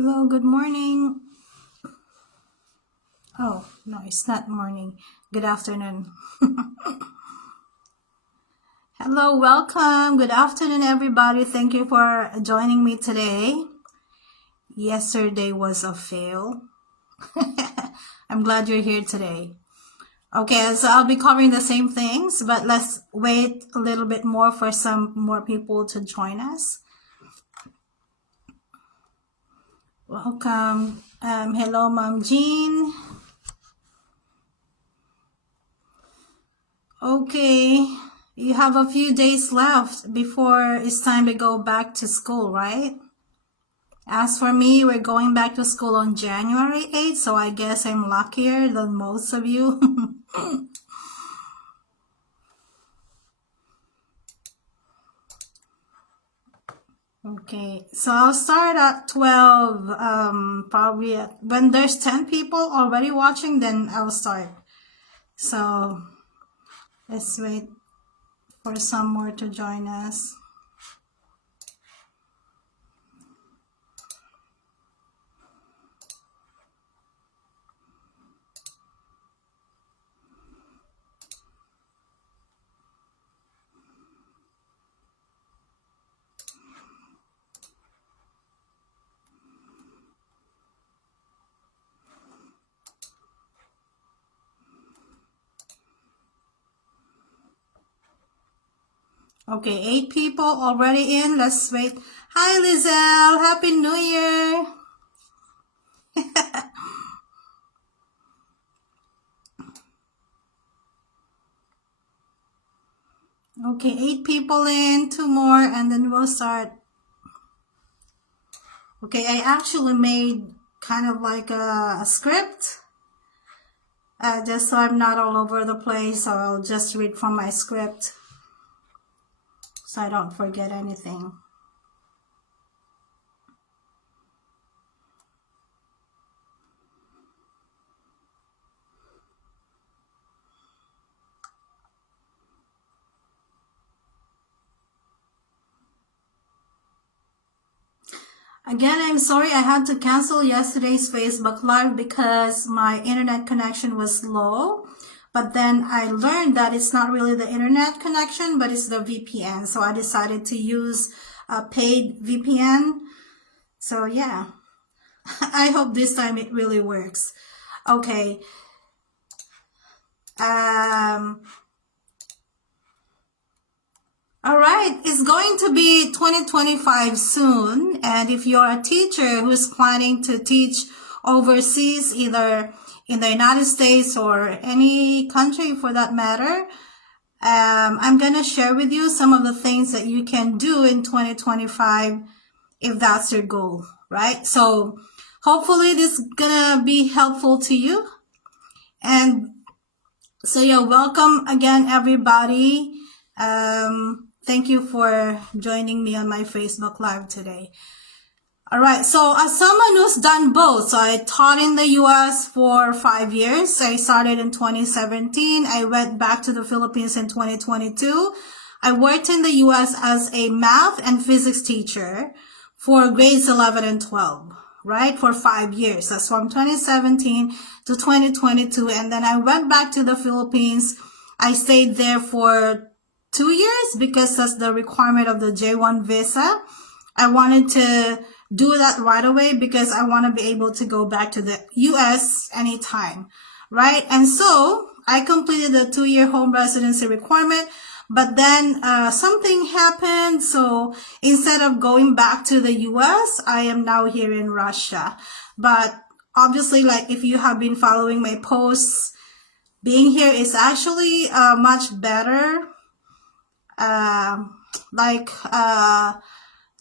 Hello, good morning. Oh, no, it's not morning. Good afternoon. Hello, welcome. Good afternoon, everybody. Thank you for joining me today. Yesterday was a fail. I'm glad you're here today. Okay, so I'll be covering the same things, but let's wait a little bit more for some more people to join us. Welcome. Hello, Mom Jean. Okay, you have a few days left before it's time to go back to school, right? As for me, we're going back to school on January 8th, so I guess I'm luckier than most of you. Okay, so I'll start at 12, probably when there's 10 people already watching, then I'll start. So let's wait for some more to join us. Okay, 8 people already in. Let's wait. Hi, Lizelle. Happy New Year. Okay, 8 people in, 2 more, and then we'll start. Okay, I actually made kind of like a script, just so I'm not all over the place. So I'll just read from my script so I don't forget anything. Again, I'm sorry I had to cancel yesterday's Facebook Live because my internet connection was low. But then I learned that it's not really the internet connection, but it's the VPN. So I decided to use a paid VPN. So yeah, I hope this time it really works. Okay. All right, it's going to be 2025 soon, and if you're a teacher who's planning to teach overseas, either in the United States or any country for that matter, I'm going to share with you some of the things that you can do in 2025 if that's your goal, right? So hopefully this is going to be helpful to you. And so yeah, welcome again, everybody. Thank you for joining me on my Facebook Live today. All right, so as someone who's done both, so I taught in the US for 5 years. I started in 2017. I went back to the Philippines in 2022. I worked in the US as a math and physics teacher for grades 11 and 12, right, for 5 years. That's from 2017 to 2022. And then I went back to the Philippines. I stayed there for 2 years because that's the requirement of the J1 visa. I wanted to do that right away because I want to be able to go back to the US anytime, right? And so I completed the 2-year home residency requirement, but then something happened. So instead of going back to the US, I am now here in Russia. But obviously, like if you have been following my posts, being here is actually much better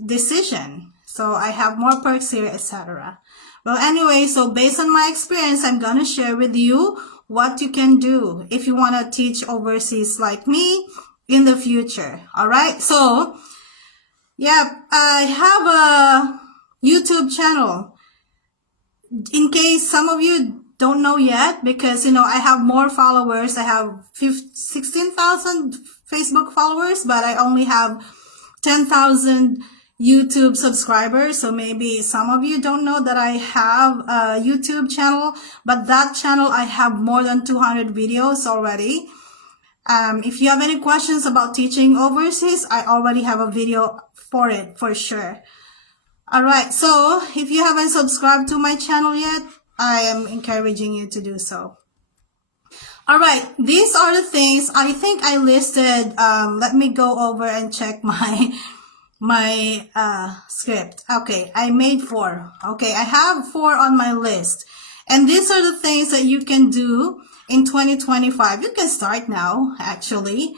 decision. So I have more perks here, etc. Well, anyway, so based on my experience, I'm going to share with you what you can do if you want to teach overseas like me in the future. All right. So yeah, I have a YouTube channel. In case some of you don't know yet, because, you know, I have more followers. I have 16,000 Facebook followers, but I only have 10,000 YouTube subscribers. So maybe some of you don't know that I have a YouTube channel, but that channel I have more than 200 videos already. If you have any questions about teaching overseas, I already have a video for it for sure. All right. So if you haven't subscribed to my channel yet, I am encouraging you to do so. All right. These are the things I think I listed. Let me go over and check my script. Okay. I made 4. Okay. I have 4 on my list. And these are the things that you can do in 2025. You can start now, actually,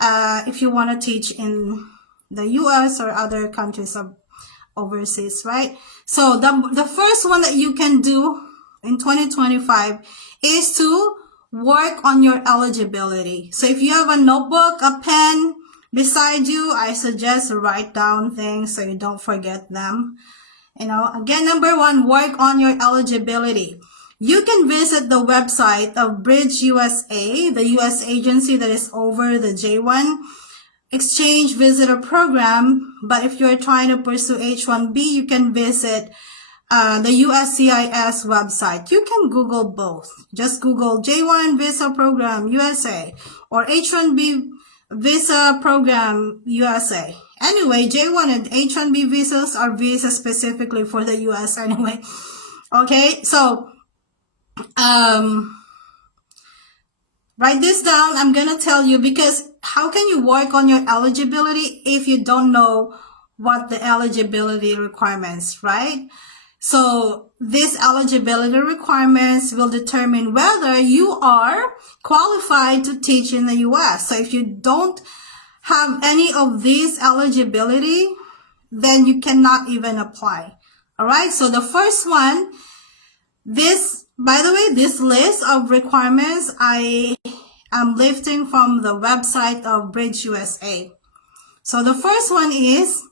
if you want to teach in the US or other countries of overseas, right? So the first one that you can do in 2025 is to work on your eligibility. So if you have a notebook, a pen beside you, I suggest to write down things so you don't forget them. You know, again, number 1, work on your eligibility. You can visit the website of Bridge USA, the US agency that is over the J1 exchange visitor program. But if you're trying to pursue H1B, you can visit the USCIS website. You can Google both. Just Google J1 visa program USA or H1B visa program USA. Anyway, J1 and H1B visas are visas specifically for the US anyway. Okay, so write this down. I'm gonna tell you, because how can you work on your eligibility if you don't know what the eligibility requirements, right? So these eligibility requirements will determine whether you are qualified to teach in the US. So if you don't have any of these eligibility, then you cannot even apply. All right. So the first one, by the way, this list of requirements I am lifting from the website of Bridge USA. So the first one is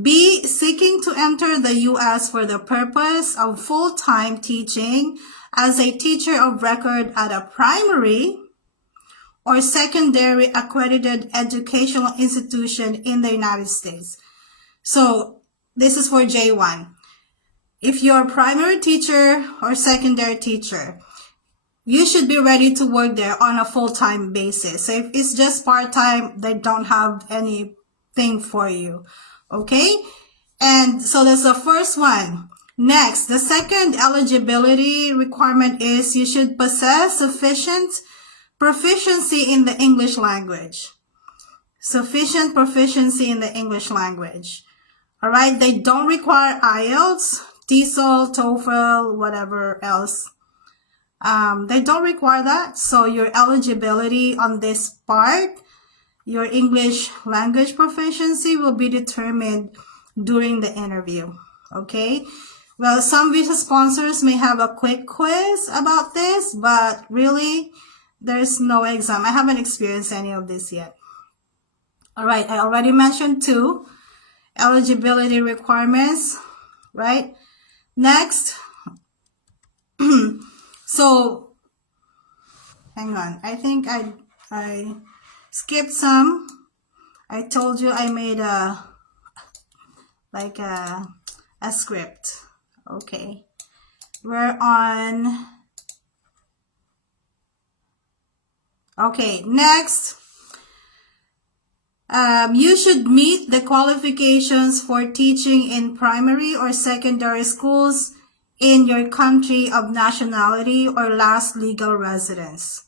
be seeking to enter the U.S. for the purpose of full-time teaching as a teacher of record at a primary or secondary accredited educational institution in the United States. So this is for J1. If you're a primary teacher or secondary teacher, you should be ready to work there on a full-time basis. So if it's just part-time, they don't have anything for you. Okay? And so that's the first one. Next, the second eligibility requirement is you should possess sufficient proficiency in the English language. Sufficient proficiency in the English language. All right? They don't require IELTS, TESOL, TOEFL, whatever else. They don't require that. So your eligibility on this part, your English language proficiency, will be determined during the interview. Okay? Well, some visa sponsors may have a quick quiz about this, but really, there's no exam. I haven't experienced any of this yet. All right, I already mentioned 2 eligibility requirements, right? Next, so hang on. I think I skipped some. I told you I made a script. Okay, we're on. Okay, next. You should meet the qualifications for teaching in primary or secondary schools in your country of nationality or last legal residence.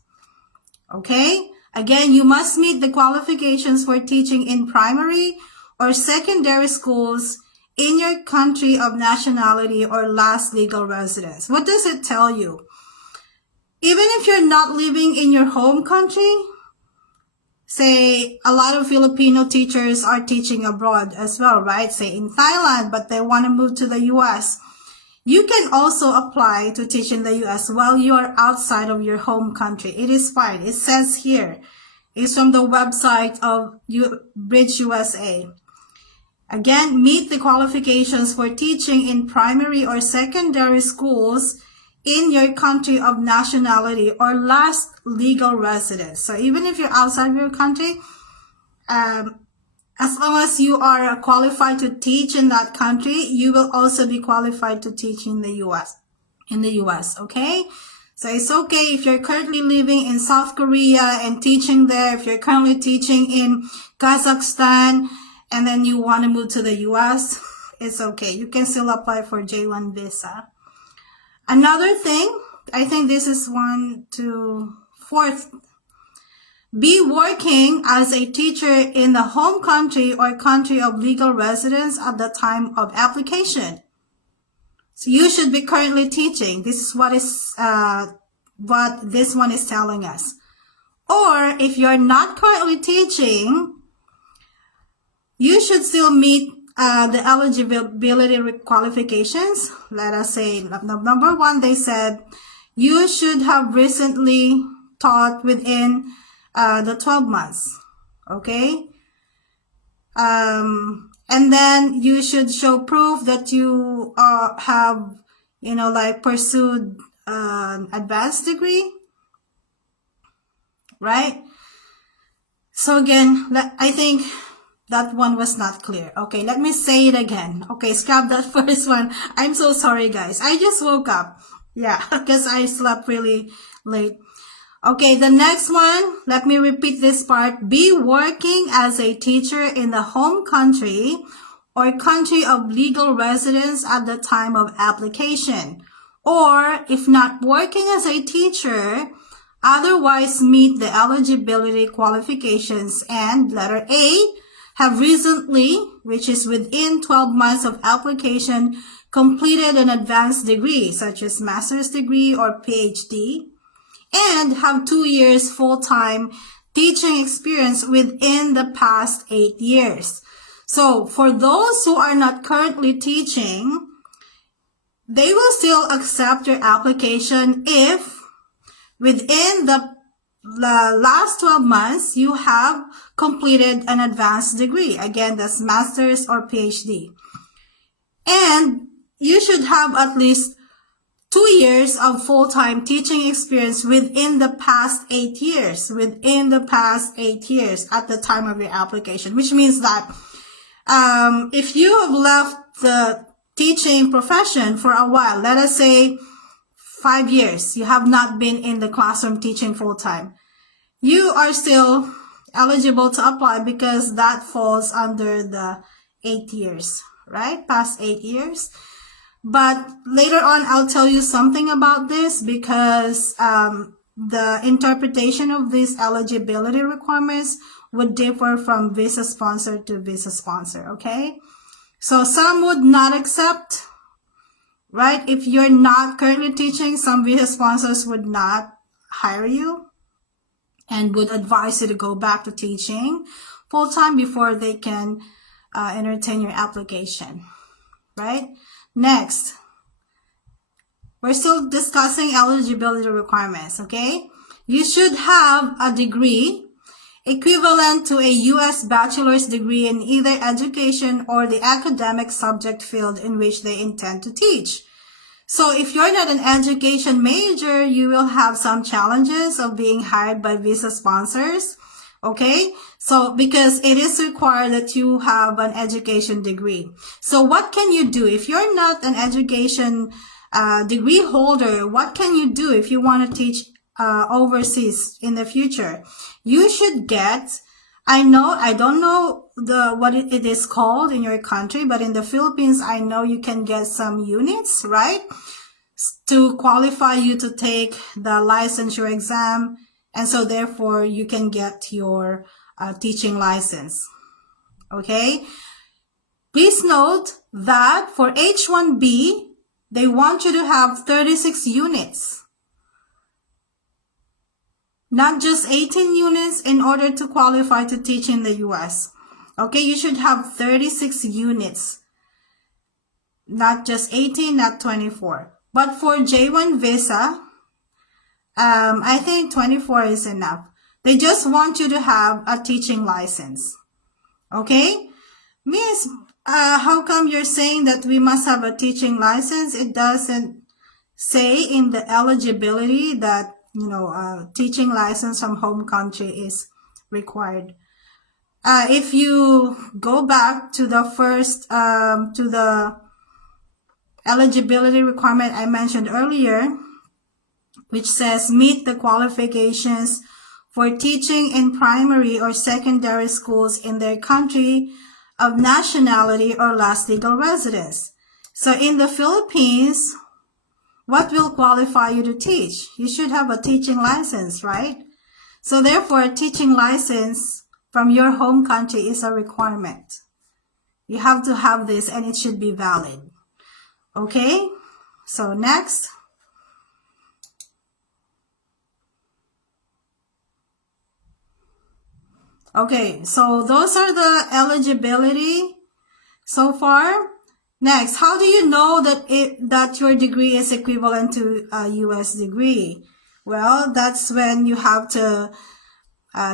Okay? Again, you must meet the qualifications for teaching in primary or secondary schools in your country of nationality or last legal residence. What does it tell you? Even if you're not living in your home country, say a lot of Filipino teachers are teaching abroad as well, right? Say in Thailand, but they want to move to the US. You can also apply to teach in the US while you are outside of your home country. It is fine. It says here, it's from the website of Bridge USA. Again, meet the qualifications for teaching in primary or secondary schools in your country of nationality or last legal residence. So even if you're outside of your country, As long as you are qualified to teach in that country, you will also be qualified to teach in the US. Okay? So it's okay if you're currently living in South Korea and teaching there, if you're currently teaching in Kazakhstan, and then you want to move to the US, it's okay. You can still apply for J1 visa. Another thing, I think this is 4th. Be working as a teacher in the home country or country of legal residence at the time of application. So you should be currently teaching. This is what this one is telling us. Or if you're not currently teaching, you should still meet the eligibility qualifications. Let us say, number 1, they said you should have recently taught within the 12 months. Okay? And then you should show proof that you have, pursued an advanced degree. Right? So again, I think that one was not clear. Okay, let me say it again. Okay, scrap that first one. I'm so sorry, guys. I just woke up. Yeah, because I slept really late. Okay, the next one, let me repeat this part. Be working as a teacher in the home country or country of legal residence at the time of application. Or, if not working as a teacher, otherwise meet the eligibility qualifications. And letter A, have recently, which is within 12 months of application, completed an advanced degree, such as master's degree or PhD. And have 2 years full-time teaching experience within the past 8 years. So for those who are not currently teaching, they will still accept your application if within the last 12 months you have completed an advanced degree. Again, that's master's or PhD. And you should have at least 2 years of full-time teaching experience within the past 8 years, at the time of your application, which means that if you have left the teaching profession for a while, let us say 5 years, you have not been in the classroom teaching full-time, you are still eligible to apply because that falls under the 8 years, right? Past 8 years. But later on, I'll tell you something about this because the interpretation of these eligibility requirements would differ from visa sponsor to visa sponsor, okay? So some would not accept, right? If you're not currently teaching, some visa sponsors would not hire you and would advise you to go back to teaching full-time before they can entertain your application, right? Next, we're still discussing eligibility requirements, okay? You should have a degree equivalent to a U.S. bachelor's degree in either education or the academic subject field in which they intend to teach. So if you're not an education major, you will have some challenges of being hired by visa sponsors. Okay, so because it is required that you have an education degree. So what can you do if you're not an education degree holder? What can you do if you want to teach overseas in the future? You should get, I don't know what it is called in your country, but in the Philippines, I know you can get some units, right, to qualify you to take the licensure exam. And so therefore you can get your teaching license. Okay. Please note that for H1B, they want you to have 36 units. Not just 18 units in order to qualify to teach in the US. Okay, you should have 36 units. Not just 18, not 24. But for J1 visa, I think 24 is enough. They just want you to have a teaching license. Okay? Miss, how come you're saying that we must have a teaching license? It doesn't say in the eligibility that, teaching license from home country is required. If you go back to the first, to the eligibility requirement I mentioned earlier, which says meet the qualifications for teaching in primary or secondary schools in their country of nationality or last legal residence. So in the Philippines, what will qualify you to teach? You should have a teaching license, right? So therefore, a teaching license from your home country is a requirement. You have to have this and it should be valid. Okay? So next. Okay, so those are the eligibility so far. Next, how do you know that your degree is equivalent to a U.S. degree? Well, that's when you have to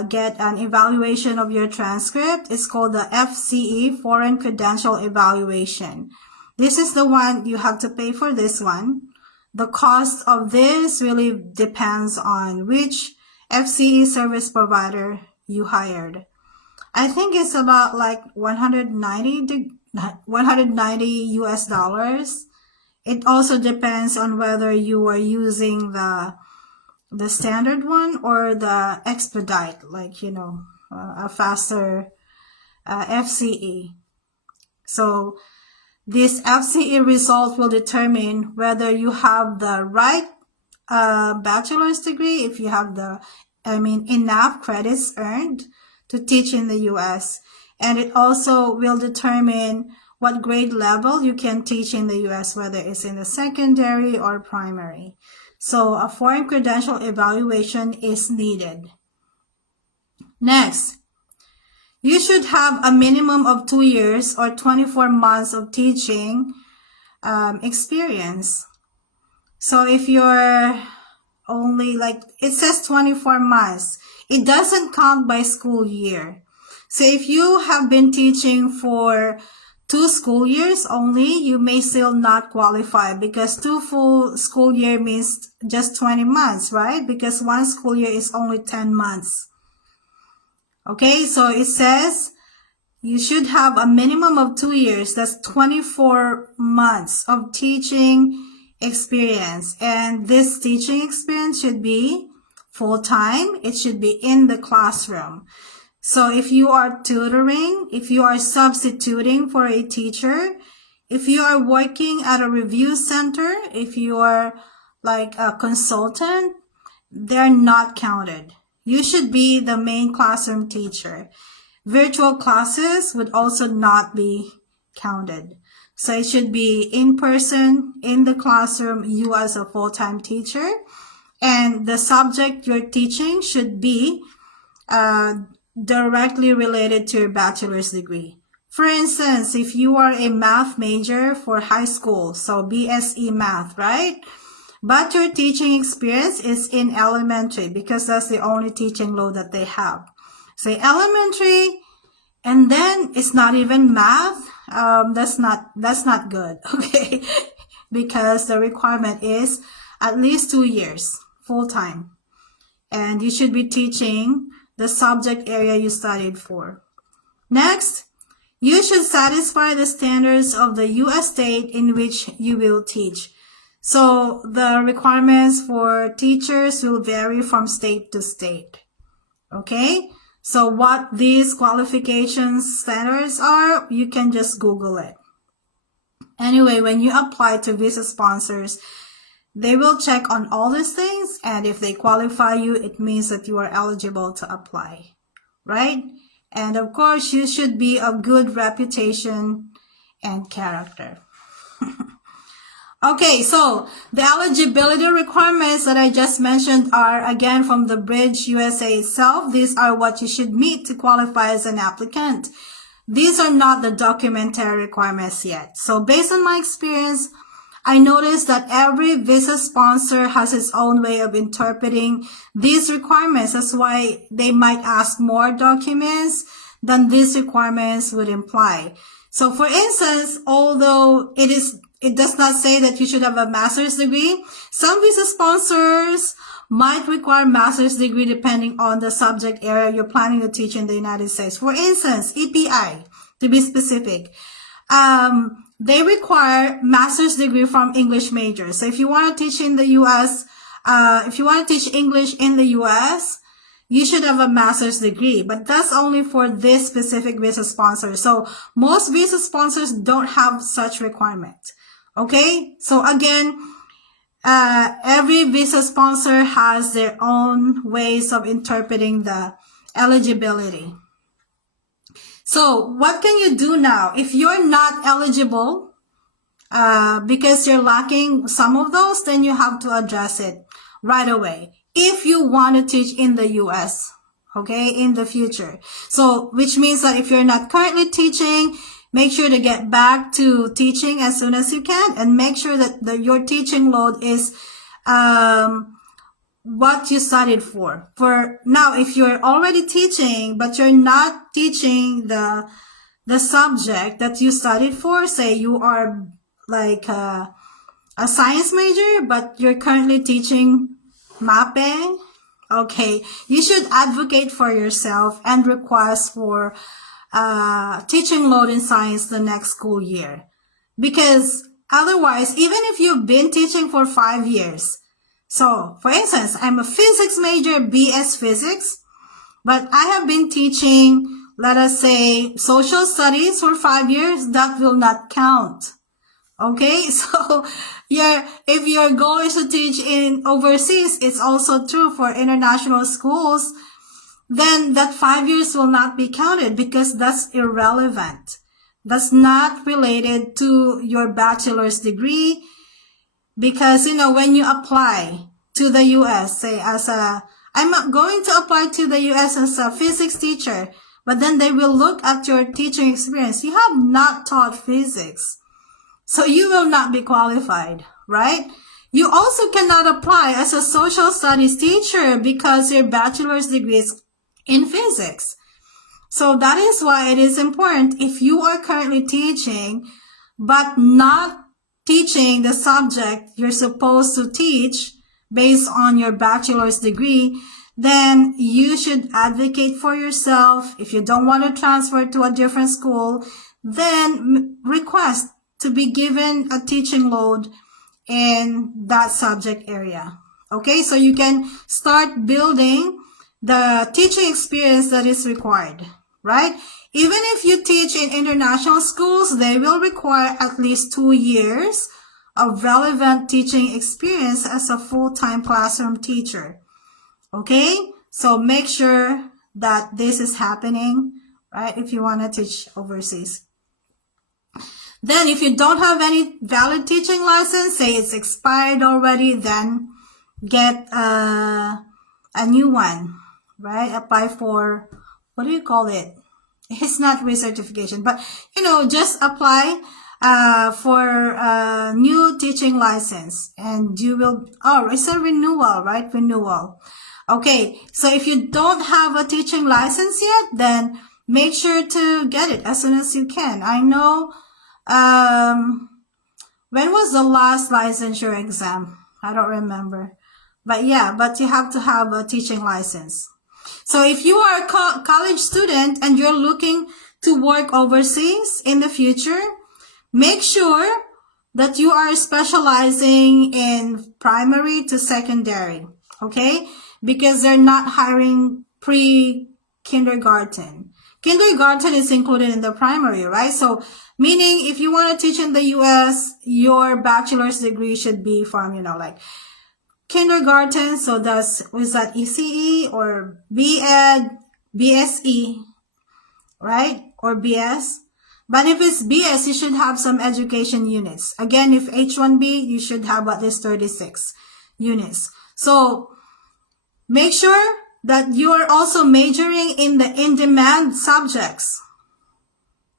get an evaluation of your transcript. It's called the FCE, Foreign Credential Evaluation. This is the one you have to pay for this one. The cost of this really depends on which FCE service provider you hired. I think it's about like 190 US dollars. It also depends on whether you are using the standard one or the expedite, like, you know, a faster FCE. So this FCE result will determine whether you have the right bachelor's degree, if you have enough credits earned to teach in the US. And it also will determine what grade level you can teach in the US, whether it's in the secondary or primary. So a foreign credential evaluation is needed. Next, you should have a minimum of 2 years or 24 months of teaching experience. So if you're only, like, it says 24 months, it doesn't count by school year. So if you have been teaching for 2 school years only, you may still not qualify, because 2 full school year means just 20 months, right? Because 1 school year is only 10 months. Okay, so it says you should have a minimum of 2 years. That's 24 months of teaching experience. And this teaching experience should be full-time. It should be in the classroom. So if you are tutoring, if you are substituting for a teacher, if you are working at a review center, if you are like a consultant, they're not counted. You should be the main classroom teacher. Virtual classes would also not be counted. So it should be in person, in the classroom, you as a full-time teacher. And the subject you're teaching should be directly related to your bachelor's degree. For instance, if you are a math major for high school, so BSE math, right? But your teaching experience is in elementary, because that's the only teaching load that they have. So elementary, and then it's not even math. That's not good, okay? Because the requirement is at least 2 years full-time. And you should be teaching the subject area you studied for. Next, you should satisfy the standards of the U.S. state in which you will teach. So the requirements for teachers will vary from state to state. Okay? So what these qualifications standards are, you can just Google it. Anyway, when you apply to visa sponsors, they will check on all these things, and if they qualify you, it means that you are eligible to apply, right? And of course, you should be of good reputation and character. Okay, so the eligibility requirements that I just mentioned are, again, from the Bridge USA itself. These are what you should meet to qualify as an applicant. These are not the documentary requirements yet. So based on my experience, I noticed that every visa sponsor has its own way of interpreting these requirements. That's why they might ask more documents than these requirements would imply. So for instance, although it does not say that you should have a master's degree, some visa sponsors might require master's degree depending on the subject area you're planning to teach in the United States. For instance, EPI, to be specific, they require master's degree from English majors. So if you want to teach in the U.S., if you want to teach English in the U.S., you should have a master's degree, but that's only for this specific visa sponsor. So most visa sponsors don't have such requirement. Okay? So again, every visa sponsor has their own ways of interpreting the eligibility. So what can you do now? If you're not eligible, because you're lacking some of those, then you have to address it right away. If you want to teach in the U.S., okay, in the future. So, which means that if you're not currently teaching, make sure to get back to teaching as soon as you can, and make sure that your teaching load is what you studied for. For now, if you're already teaching, but you're not teaching the subject that you studied for, say you are like a science major, but you're currently teaching mapping, okay, you should advocate for yourself and request for teaching load in science the next school year. Because otherwise, even if you've been teaching for 5 years, so for instance, I'm a physics major, BS physics, but I have been teaching, let us say, social studies for 5 years, that will not count. Okay, so if your goal is to teach in overseas, it's also true for international schools, then that 5 years will not be counted because that's irrelevant. That's not related to your bachelor's degree, because, you know, when you apply to the U.S., say I'm going to apply to the U.S. as a physics teacher, but then they will look at your teaching experience. You have not taught physics. So you will not be qualified, right? You also cannot apply as a social studies teacher because your bachelor's degree is in physics. So that is why it is important, if you are currently teaching, but not teaching the subject you're supposed to teach based on your bachelor's degree, then you should advocate for yourself. If you don't want to transfer to a different school, then request to be given a teaching load in that subject area. Okay, so you can start building the teaching experience that is required, right? Even if you teach in international schools, they will require at least 2 years of relevant teaching experience as a full-time classroom teacher. Okay, so make sure that this is happening, right, if you want to teach overseas. Then if you don't have any valid teaching license, say it's expired already, then get a new one, right? Apply for, what do you call it? It's not recertification, but, you know, just apply for a new teaching license, and you will, oh, it's a renewal, right? Renewal. Okay, so if you don't have a teaching license yet, then make sure to get it as soon as you can. I know, when was the last licensure exam? I don't remember. But yeah, but you have to have a teaching license. So if you are a college student and you're looking to work overseas in the future, make sure that you are specializing in primary to secondary, okay? Because they're not hiring pre-kindergarten. Kindergarten is included in the primary, right? So, meaning if you want to teach in the U.S., your bachelor's degree should be from, you know, like kindergarten. So was that ECE or BEd, BSE, right? Or BS. But if it's BS, you should have some education units. Again, if H1B, you should have at least 36 units. So make sure that you are also majoring in the in-demand subjects,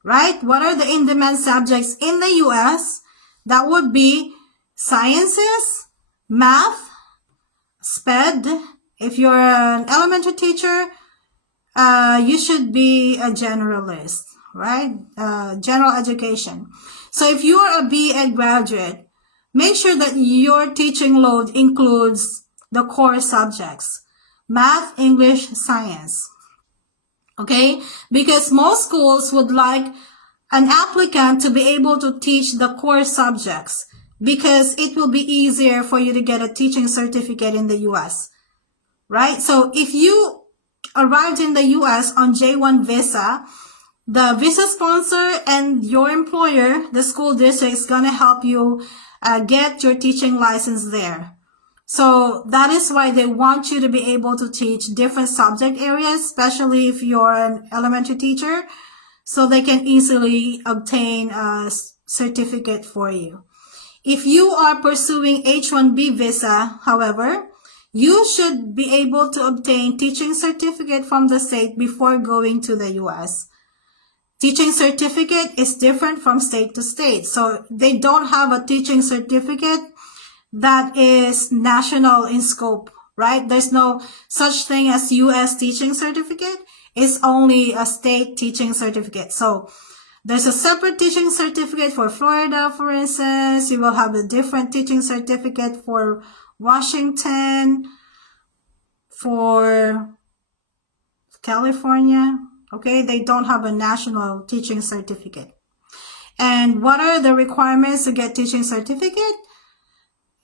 right? What are the in-demand subjects in the U.S.? That would be sciences, math, SPED. If you're an elementary teacher, you should be a generalist, right? General education. So if you're a BEd graduate, make sure that your teaching load includes the core subjects: math, English, science. Okay? Because most schools would like an applicant to be able to teach the core subjects because it will be easier for you to get a teaching certificate in the US, right? So if you arrived in the US on J1 visa, the visa sponsor and your employer, the school district, is going to help you get your teaching license there. So that is why they want you to be able to teach different subject areas, especially if you're an elementary teacher, so they can easily obtain a certificate for you. If you are pursuing H-1B visa, however, you should be able to obtain teaching certificate from the state before going to the US. Teaching certificate is different from state to state. So they don't have a teaching certificate that is national in scope, right? There's no such thing as US teaching certificate. It's only a state teaching certificate. So there's a separate teaching certificate for Florida, for instance. You will have a different teaching certificate for Washington, for California. Okay, they don't have a national teaching certificate. And what are the requirements to get teaching certificate?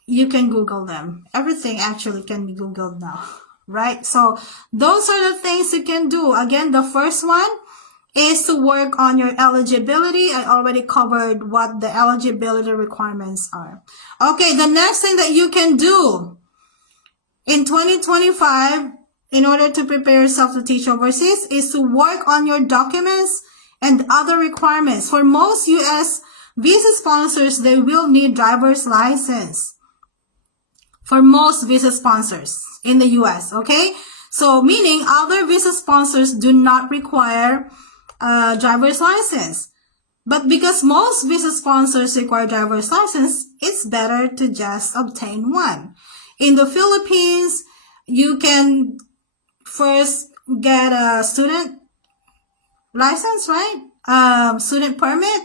You can Google them. Everything actually can be Googled now, right? So those are the things you can do. Again, the first one is to work on your eligibility. I already covered what the eligibility requirements are. Okay, the next thing that you can do in 2025 in order to prepare yourself to teach overseas is to work on your documents and other requirements. For most U.S. visa sponsors, they will need driver's license. For most visa sponsors in the U.S., okay? So meaning other visa sponsors do not require a driver's license. But because most visa sponsors require driver's license, it's better to just obtain one. In the Philippines, you can first get a student license, right? Student permit.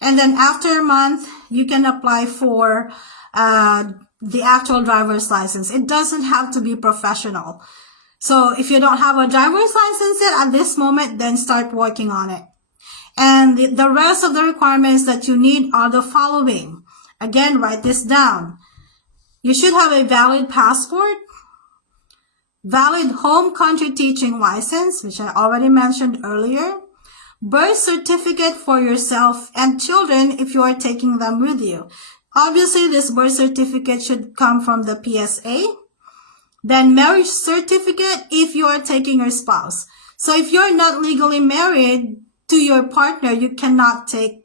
And then after a month, you can apply for the actual driver's license. It doesn't have to be professional. So if you don't have a driver's license yet at this moment, then start working on it. And the rest of the requirements that you need are the following. Again, write this down. You should have a valid passport, valid home country teaching license, which I already mentioned earlier, birth certificate for yourself and children if you are taking them with you. Obviously, this birth certificate should come from the PSA. Then marriage certificate if you are taking your spouse. So if you're not legally married to your partner, you cannot take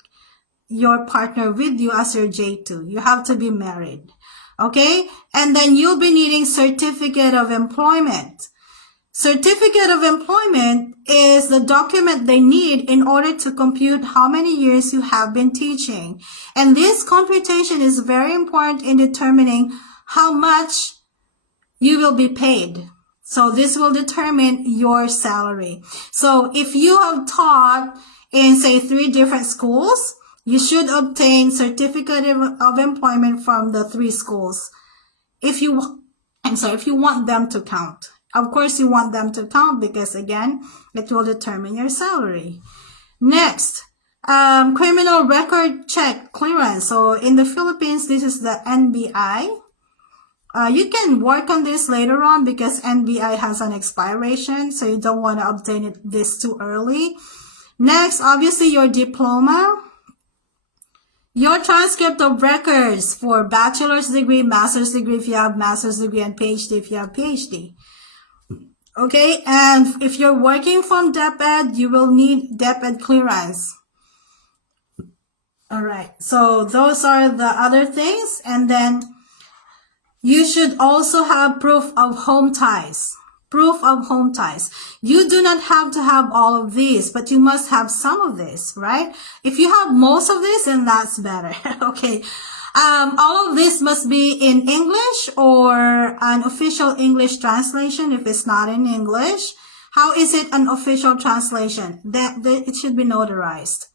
your partner with you as your J2. You have to be married. Okay? And then you'll be needing certificate of employment. Certificate of employment is the document they need in order to compute how many years you have been teaching. And this computation is very important in determining how much you will be paid. So this will determine your salary. So if you have taught in, say, 3 different schools, you should obtain certificate of employment from the 3 schools. If you want them to count. Of course, you want them to count because, again, it will determine your salary. Next, criminal record check clearance. So in the Philippines, this is the NBI. You can work on this later on because NBI has an expiration, so you don't want to obtain this too early. Next, obviously, your diploma. Your transcript of records for bachelor's degree, master's degree if you have master's degree, and PhD if you have PhD. Okay, and if you're working from DepEd, you will need DepEd clearance. All right, so those are the other things. And then you should also have proof of home ties. Proof of home ties. You do not have to have all of these, but you must have some of this, right? If you have most of this, then that's better. Okay. All of this must be in English or an official English translation if it's not in English. How is it an official translation? It should be notarized.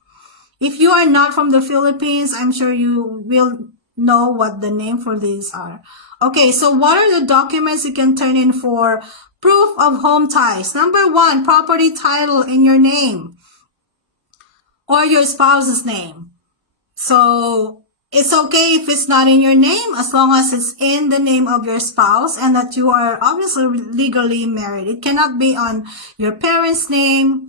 If you are not from the Philippines, I'm sure you will know what the name for these are. Okay, so what are the documents you can turn in for proof of home ties? Number one, property title in your name or your spouse's name. So it's okay if it's not in your name as long as it's in the name of your spouse and that you are obviously legally married. It cannot be on your parents' name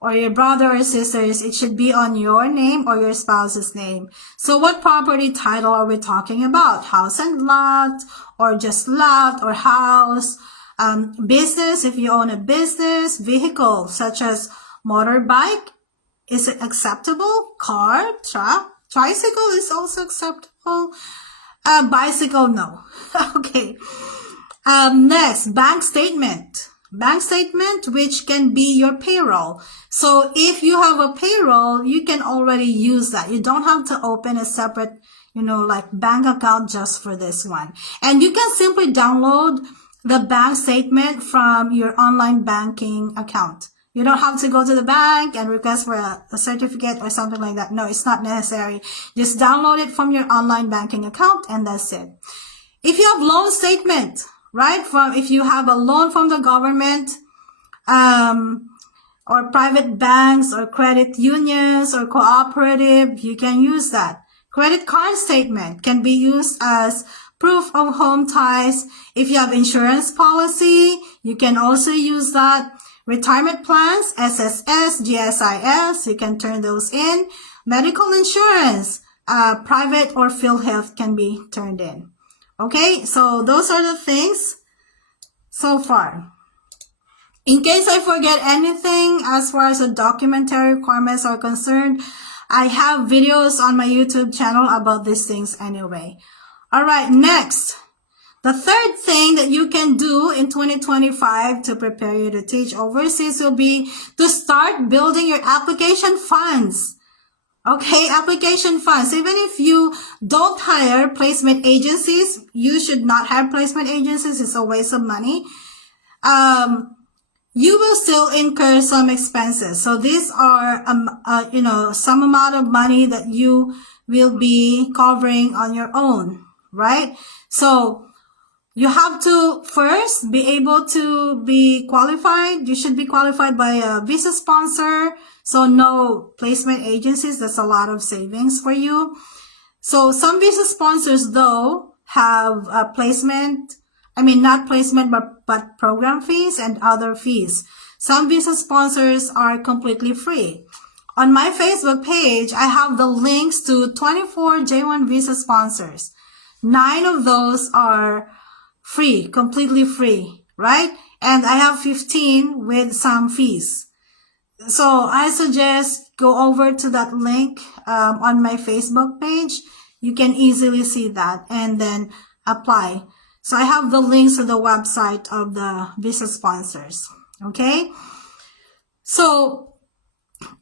or your brother or sisters. It should be on your name or your spouse's name. So what property title are we talking about? House and lot, or just lot or house. Business, if you own a business. Vehicle, such as motorbike. Is it acceptable? Car, truck, tricycle is also acceptable. Bicycle, no. Okay. Next, bank statement. Bank statement, which can be your payroll. So if you have a payroll, you can already use that. You don't have to open a separate, like bank account just for this one. And you can simply download the bank statement from your online banking account. You don't have to go to the bank and request for a certificate or something like that. No, it's not necessary. Just download it from your online banking account and that's it. If you have loan statement, right? If you have a loan from the government, or private banks or credit unions or cooperative, you can use that. Credit card statement can be used as proof of home ties. If you have insurance policy, you can also use that. Retirement plans, SSS, GSIS, you can turn those in. Medical insurance, private or field health can be turned in. Okay, so those are the things so far. In case I forget anything as far as the documentary requirements are concerned, I have videos on my YouTube channel about these things anyway. All right, next. The third thing that you can do in 2025 to prepare you to teach overseas will be to start building your application funds. Okay, application funds. Even if you don't hire placement agencies, you should not hire placement agencies. It's a waste of money. You will still incur some expenses. So these are, some amount of money that you will be covering on your own, right? So you have to first be able to be qualified. You should be qualified by a visa sponsor. So no placement agencies. That's a lot of savings for you. So some visa sponsors though have a placement, not placement, but program fees and other fees. Some visa sponsors are completely free. On my Facebook page, I have the links to 24 J1 visa sponsors. 9 of those are free, completely free, right? And I have 15 with some fees. So I suggest go over to that link on my Facebook page. You can easily see that and then apply. So I have the links to the website of the visa sponsors. Okay. So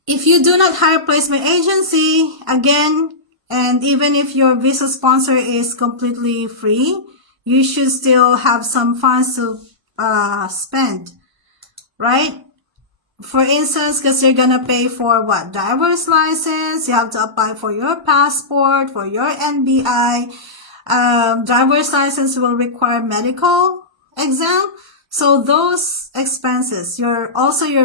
if you do not hire placement agency, again, and even if your visa sponsor is completely free, you should still have some funds to spend, right? For instance, because you're gonna pay for what? Driver's license. You have to apply for your passport, for your NBI. Driver's license will require medical exam. So those expenses, your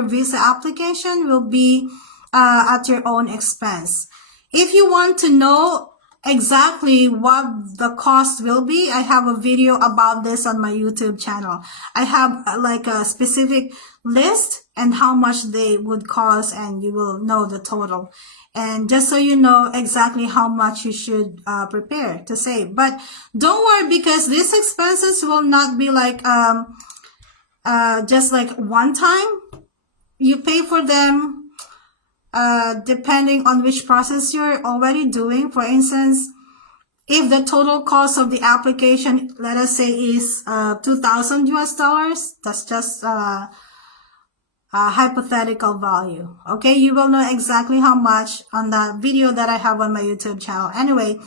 visa application will be at your own expense. If you want to know exactly what the cost will be, I have a video about this on my YouTube channel. I have like a specific list and how much they would cost, and you will know the total. And just so you know exactly how much you should prepare to save. But don't worry, because these expenses will not be like just like one time. You pay for them depending on which process you're already doing. For instance, if the total cost of the application, let us say, is $2,000 US, that's just a hypothetical value. Okay, you will know exactly how much on the video that I have on my YouTube channel. Anyway,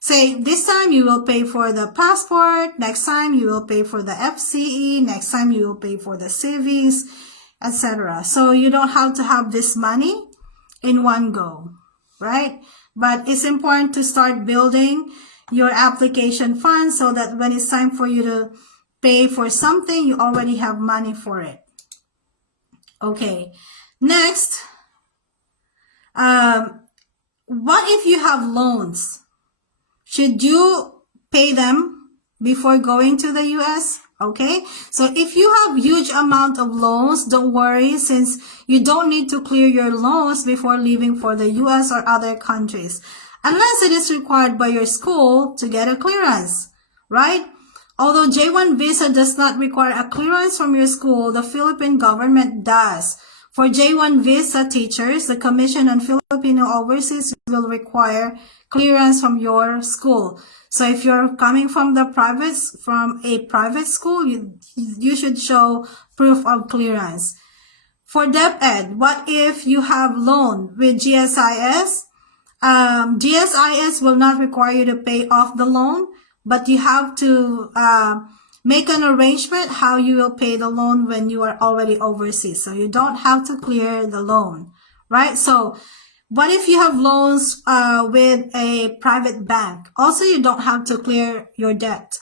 say this time you will pay for the passport, next time you will pay for the FCE, next time you will pay for the savings, etc. So you don't have to have this money in one go, right? But it's important to start building your application funds so that when it's time for you to pay for something, you already have money for it. Okay, next, what if you have loans? Should you pay them before going to the US? Okay, so if you have huge amount of loans, don't worry, since you don't need to clear your loans before leaving for the US or other countries, unless it is required by your school to get a clearance, right? Although J1 visa does not require a clearance from your school, the Philippine government does. For J1 visa teachers, the Commission on Filipino Overseas will require clearance from your school. So if you're coming from a private school, you should show proof of clearance. For DepEd, what if you have loan with GSIS? GSIS will not require you to pay off the loan, but you have to make an arrangement how you will pay the loan when you are already overseas. So you don't have to clear the loan, right? So what if you have loans with a private bank? Also, you don't have to clear your debt.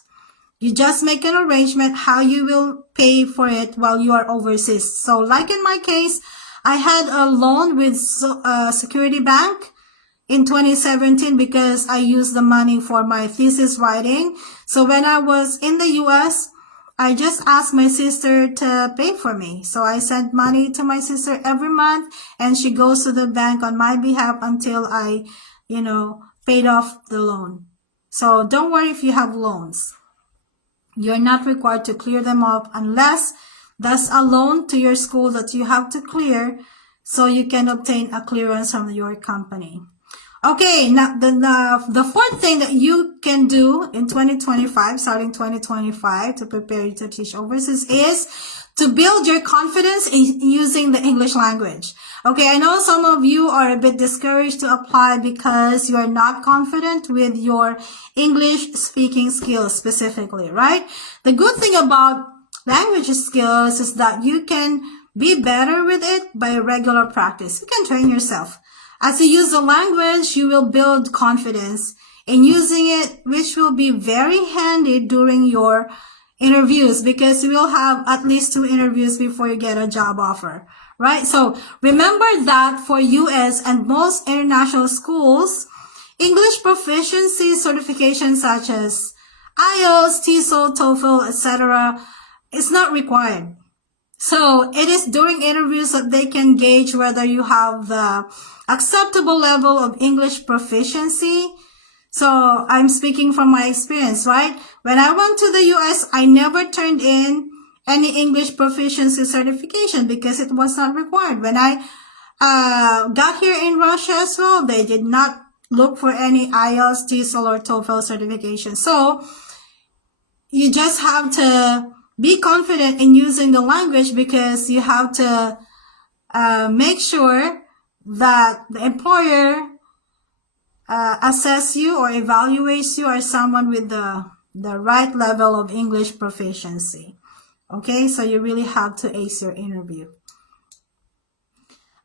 You just make an arrangement how you will pay for it while you are overseas. So like in my case, I had a loan with Security Bank in 2017 because I used the money for my thesis writing. So when I was in the US, I just asked my sister to pay for me. So I sent money to my sister every month and she goes to the bank on my behalf until I, paid off the loan. So don't worry if you have loans. You're not required to clear them off unless that's a loan to your school that you have to clear so you can obtain a clearance from your company. Okay, now the fourth thing that you can do in 2025, starting 2025, to prepare you to teach overseas is to build your confidence in using the English language. Okay, I know some of you are a bit discouraged to apply because you are not confident with your English speaking skills specifically, right? The good thing about language skills is that you can be better with it by regular practice. You can train yourself. As you use the language, you will build confidence in using it, which will be very handy during your interviews because you will have at least 2 interviews before you get a job offer, right? So remember that for US and most international schools, English proficiency certifications such as IELTS, TESOL, TOEFL, etc. is not required. So it is during interviews that they can gauge whether you have the acceptable level of English proficiency. So I'm speaking from my experience, right? When I went to the US, I never turned in any English proficiency certification because it was not required. When I got here in Russia as well, they did not look for any IELTS, TESOL, or TOEFL certification. So you just have to be confident in using the language because you have to make sure that the employer assess you or evaluates you as someone with the right level of English proficiency. Okay, so you really have to ace your interview.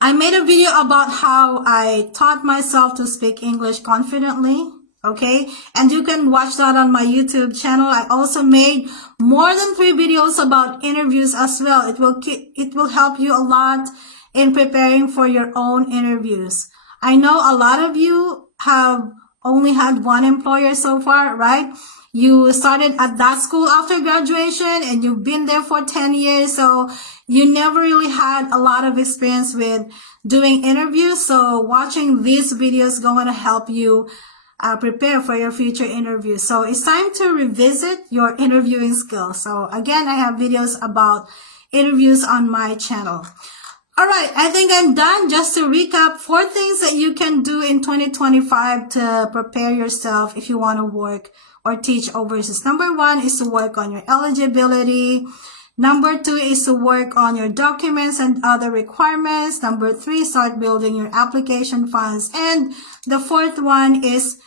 I made a video about how I taught myself to speak English confidently. Okay, and you can watch that on my YouTube channel. I also made more than 3 videos about interviews as well. It will help you a lot in preparing for your own interviews. I know a lot of you have only had one employer so far, right? You started at that school after graduation and you've been there for 10 years. So you never really had a lot of experience with doing interviews. So watching these videos is going to help you prepare for your future interviews. So it's time to revisit your interviewing skills. So again, I have videos about interviews on my channel. All right, I think I'm done. Just to recap, 4 things that you can do in 2025 to prepare yourself if you want to work or teach overseas. Number 1 is to work on your eligibility. Number 2 is to work on your documents and other requirements. Number 3, start building your application funds. And the 4th one is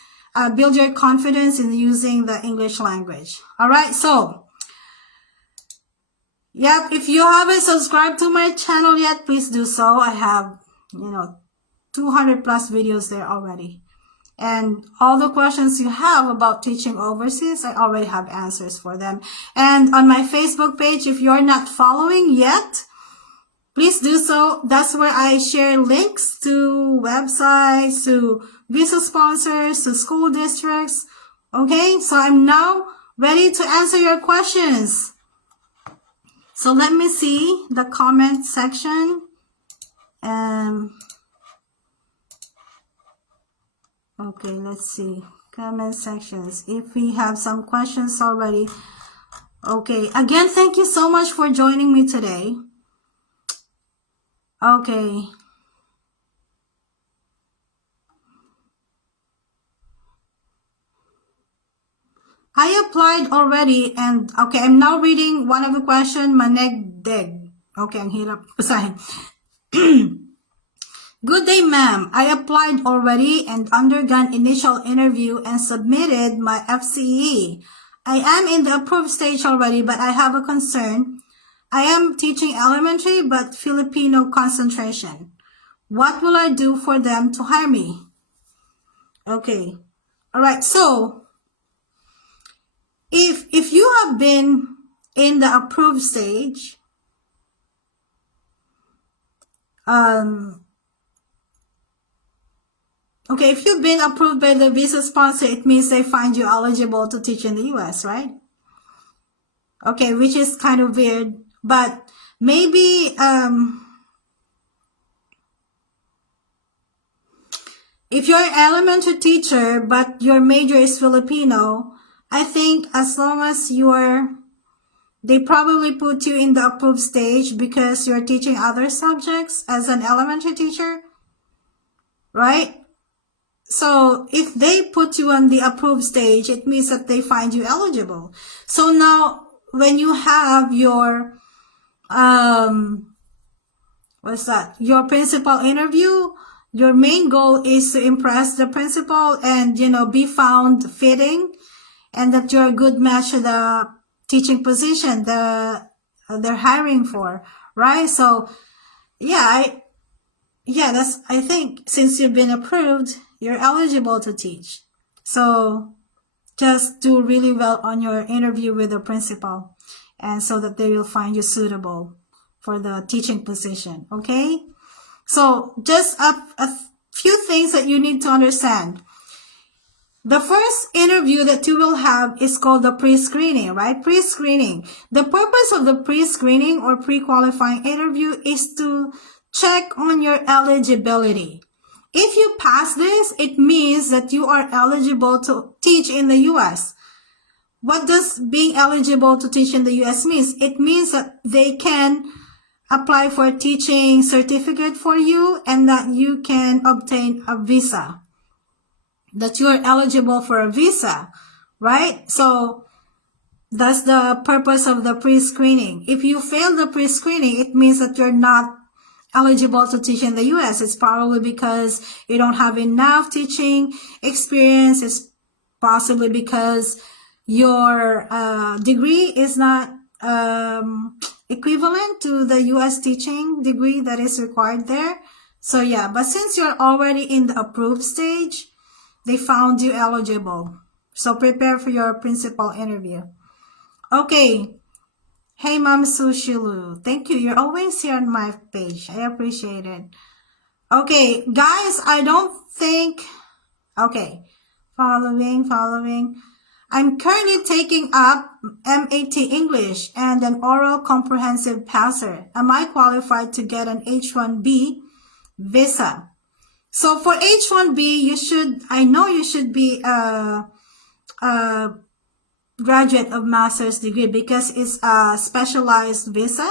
build your confidence in using the English language. All right, so yep, if you haven't subscribed to my channel yet, please do so. I have 200 plus videos there already. And all the questions you have about teaching overseas, I already have answers for them. And on my Facebook page, if you're not following yet, please do so. That's where I share links to websites, to visa sponsors, to school districts. Okay, so I'm now ready to answer your questions. So let me see the comment section. Okay, let's see. Comment sections. If we have some questions already. Okay, again, thank you so much for joining me today. Okay. I applied already, and okay, I'm now reading one of the questions, Manegdeg. Okay, ang hirap basahin. Good day, ma'am. I applied already and undergone initial interview and submitted my FCE. I am in the approved stage already, but I have a concern. I am teaching elementary, but Filipino concentration. What will I do for them to hire me? Okay. All right. So, if you have been in the approved stage, okay, if you've been approved by the visa sponsor, it means they find you eligible to teach in the US, right? Okay, which is kind of weird, but maybe if you're an elementary teacher but your major is Filipino, I think as long as they probably put you in the approved stage because you're teaching other subjects as an elementary teacher, right? So if they put you on the approved stage, it means that they find you eligible. So now when you have your, your principal interview, your main goal is to impress the principal and, be found fitting and that you're a good match to the teaching position they're hiring for, right? So I think since you've been approved, you're eligible to teach. So just do really well on your interview with the principal and so that they will find you suitable for the teaching position. Okay. So just a few things that you need to understand. The first interview that you will have is called the pre-screening, right? Pre-screening. The purpose of the pre-screening or pre-qualifying interview is to check on your eligibility. If you pass this, it means that you are eligible to teach in the US. What does being eligible to teach in the US means? It means that they can apply for a teaching certificate for you and that you can obtain a visa. That you are eligible for a visa, right? So that's the purpose of the pre-screening. If you fail the pre-screening, it means that you're not eligible to teach in the US. It's probably because you don't have enough teaching experience. It's possibly because your degree is not equivalent to the US teaching degree that is required there. So yeah, but since you're already in the approved stage, they found you eligible. So prepare for your principal interview. Okay. Hey, Ma'am Sushilu. Thank you. You're always here on my page. I appreciate it. Okay, guys, I don't think... Okay. Following. I'm currently taking up MAT English and an oral comprehensive passer. Am I qualified to get an H-1B visa? So for H-1B, you should be a graduate of master's degree because it's a specialized visa.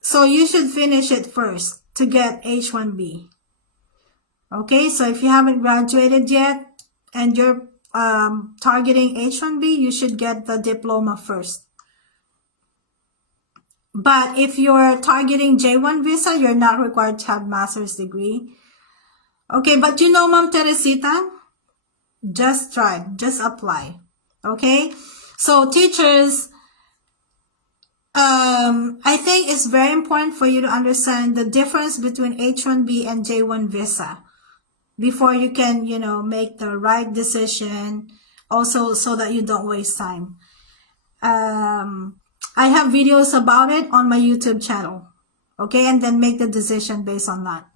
So you should finish it first to get H-1B. Okay, so if you haven't graduated yet and you're targeting H-1B, you should get the diploma first. But if you're targeting J-1 visa, you're not required to have master's degree. Okay, but Ma'am Teresita, just try, just apply. Okay, so teachers, I think it's very important for you to understand the difference between H-1B and J-1 visa. before you can, you know, make the right decision, also so that you don't waste time. I have videos about it on my YouTube channel. Okay, and then make the decision based on that.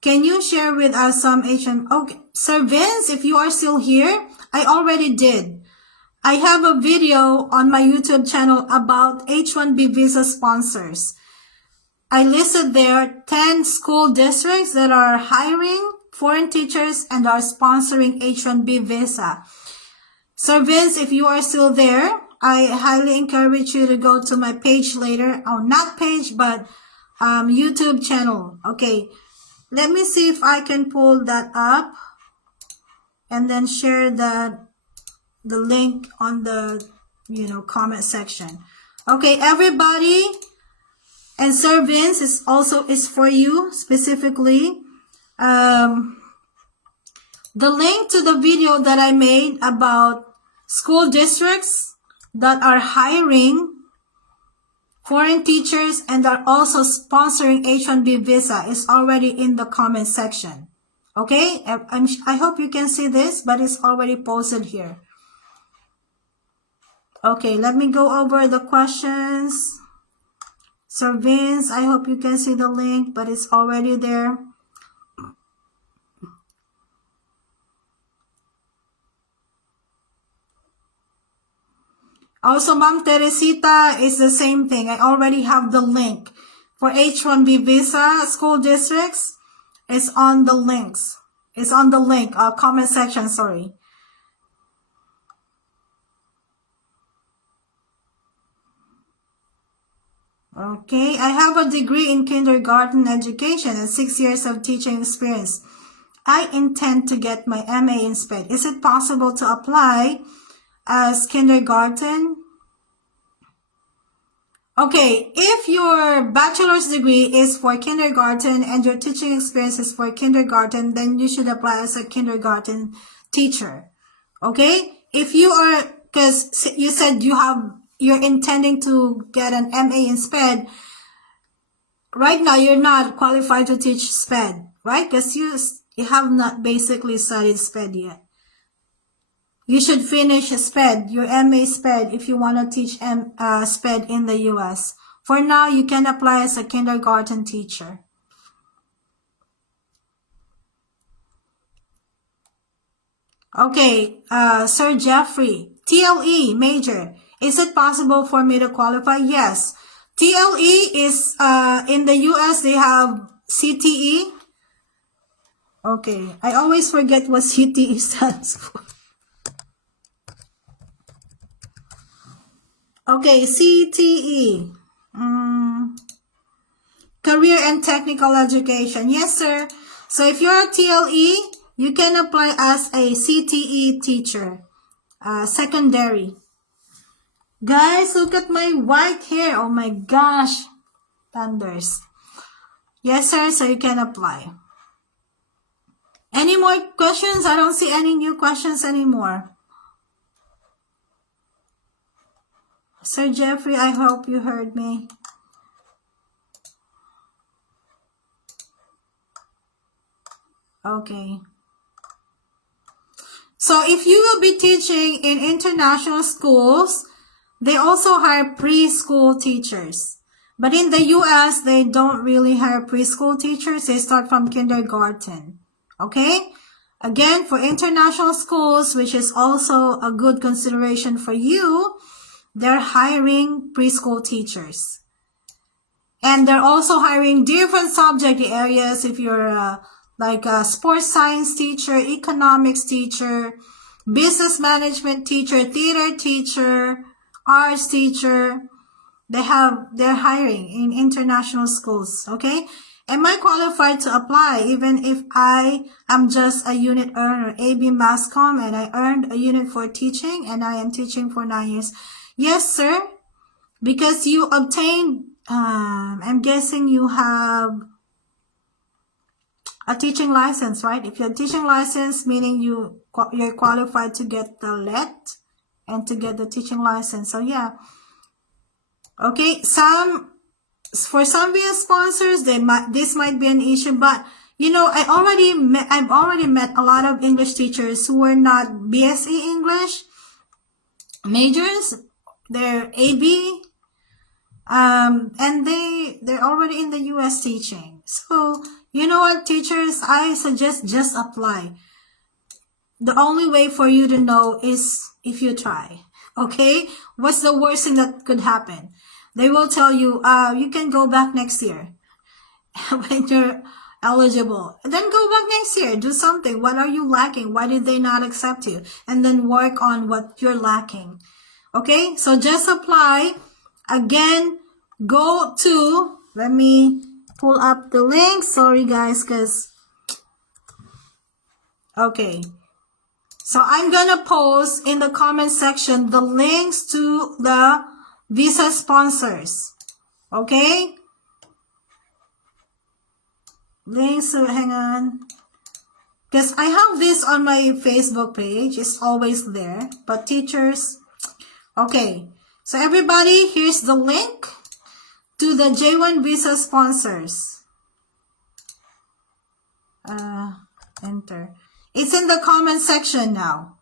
Can you share with us some H1? Okay, Sir Vince, if you are still here, I already did. I have a video on my YouTube channel about H1B visa sponsors. I listed there 10 school districts that are hiring foreign teachers and are sponsoring H1B visa. Sir Vince, if you are still there, I highly encourage you to go to my page later. Oh, not page, but YouTube channel. Okay, let me see if I can pull that up and then share the link on the, you know, comment section. Okay, everybody, and Sir Vince is also for you specifically. The link to the video that I made about school districts that are hiring foreign teachers and are also sponsoring H1B visa is already in the comment section. Okay, I hope you can see this, but it's already posted here. Okay, let me go over the questions. Sir Vince, I hope you can see the link, but it's already there. Also, Ma'am Teresita, is the same thing. I already have the link for H1B visa school districts. It's on the links. It's on the link, comment section, sorry. Okay, I have a degree in kindergarten education and 6 years of teaching experience. I intend to get my MA in SPED. Is it possible to apply as kindergarten? Okay, if your bachelor's degree is for kindergarten and your teaching experience is for kindergarten, then you should apply as a kindergarten teacher. Okay, if you are, because you said you're intending to get an MA in SPED, right now you're not qualified to teach SPED, right? Because you have not basically studied SPED yet. You should finish SPED, your MA SPED, if you want to teach SPED in the US. For now, you can apply as a kindergarten teacher. Okay, Sir Jeffrey, TLE major. Is it possible for me to qualify? Yes. TLE is, in the US, they have CTE. Okay, I always forget what CTE stands for. Okay, CTE. Career and Technical Education. Yes, sir. So if you're a TLE, you can apply as a CTE teacher. Secondary. Guys, look at my white hair. Oh my gosh. Thunders. Yes, sir. So you can apply. Any more questions? I don't see any new questions anymore. Sir Jeffrey, I hope you heard me. Okay. So if you will be teaching in international schools, they also hire preschool teachers. But in the US, they don't really hire preschool teachers. They start from kindergarten. Okay? Again, for international schools, which is also a good consideration for you, they're hiring preschool teachers. And they're also hiring different subject areas. If you're like a sports science teacher, economics teacher, business management teacher, theater teacher, arts teacher, they're hiring in international schools. Okay? Am I qualified to apply even if I am just a unit earner, AB Mass Comm, and I earned a unit for teaching and I am teaching for 9 years? Yes, sir. Because you obtained, I'm guessing you have a teaching license, right? If you have a teaching license, meaning you're qualified to get the LET and to get the teaching license. So yeah. Okay, some for some visa sponsors, this might be an issue, but you know, I've already met a lot of English teachers who are not BSE English majors. They're AB, and they're already in the US teaching. So, you know what, teachers, I suggest just apply. The only way for you to know is if you try. Okay? What's the worst thing that could happen? They will tell you, you can go back next year when you're eligible. And then go back next year. Do something. What are you lacking? Why did they not accept you? And then work on what you're lacking. Okay? So just apply. Again, go to, let me pull up the link. Sorry guys, because, okay. So I'm gonna post in the comment section the links to the visa sponsors. Okay? Links to, hang on. Because I have this on my Facebook page. It's always there. But teachers, okay. So everybody, here's the link to the J1 visa sponsors. Enter. It's in the comment section now,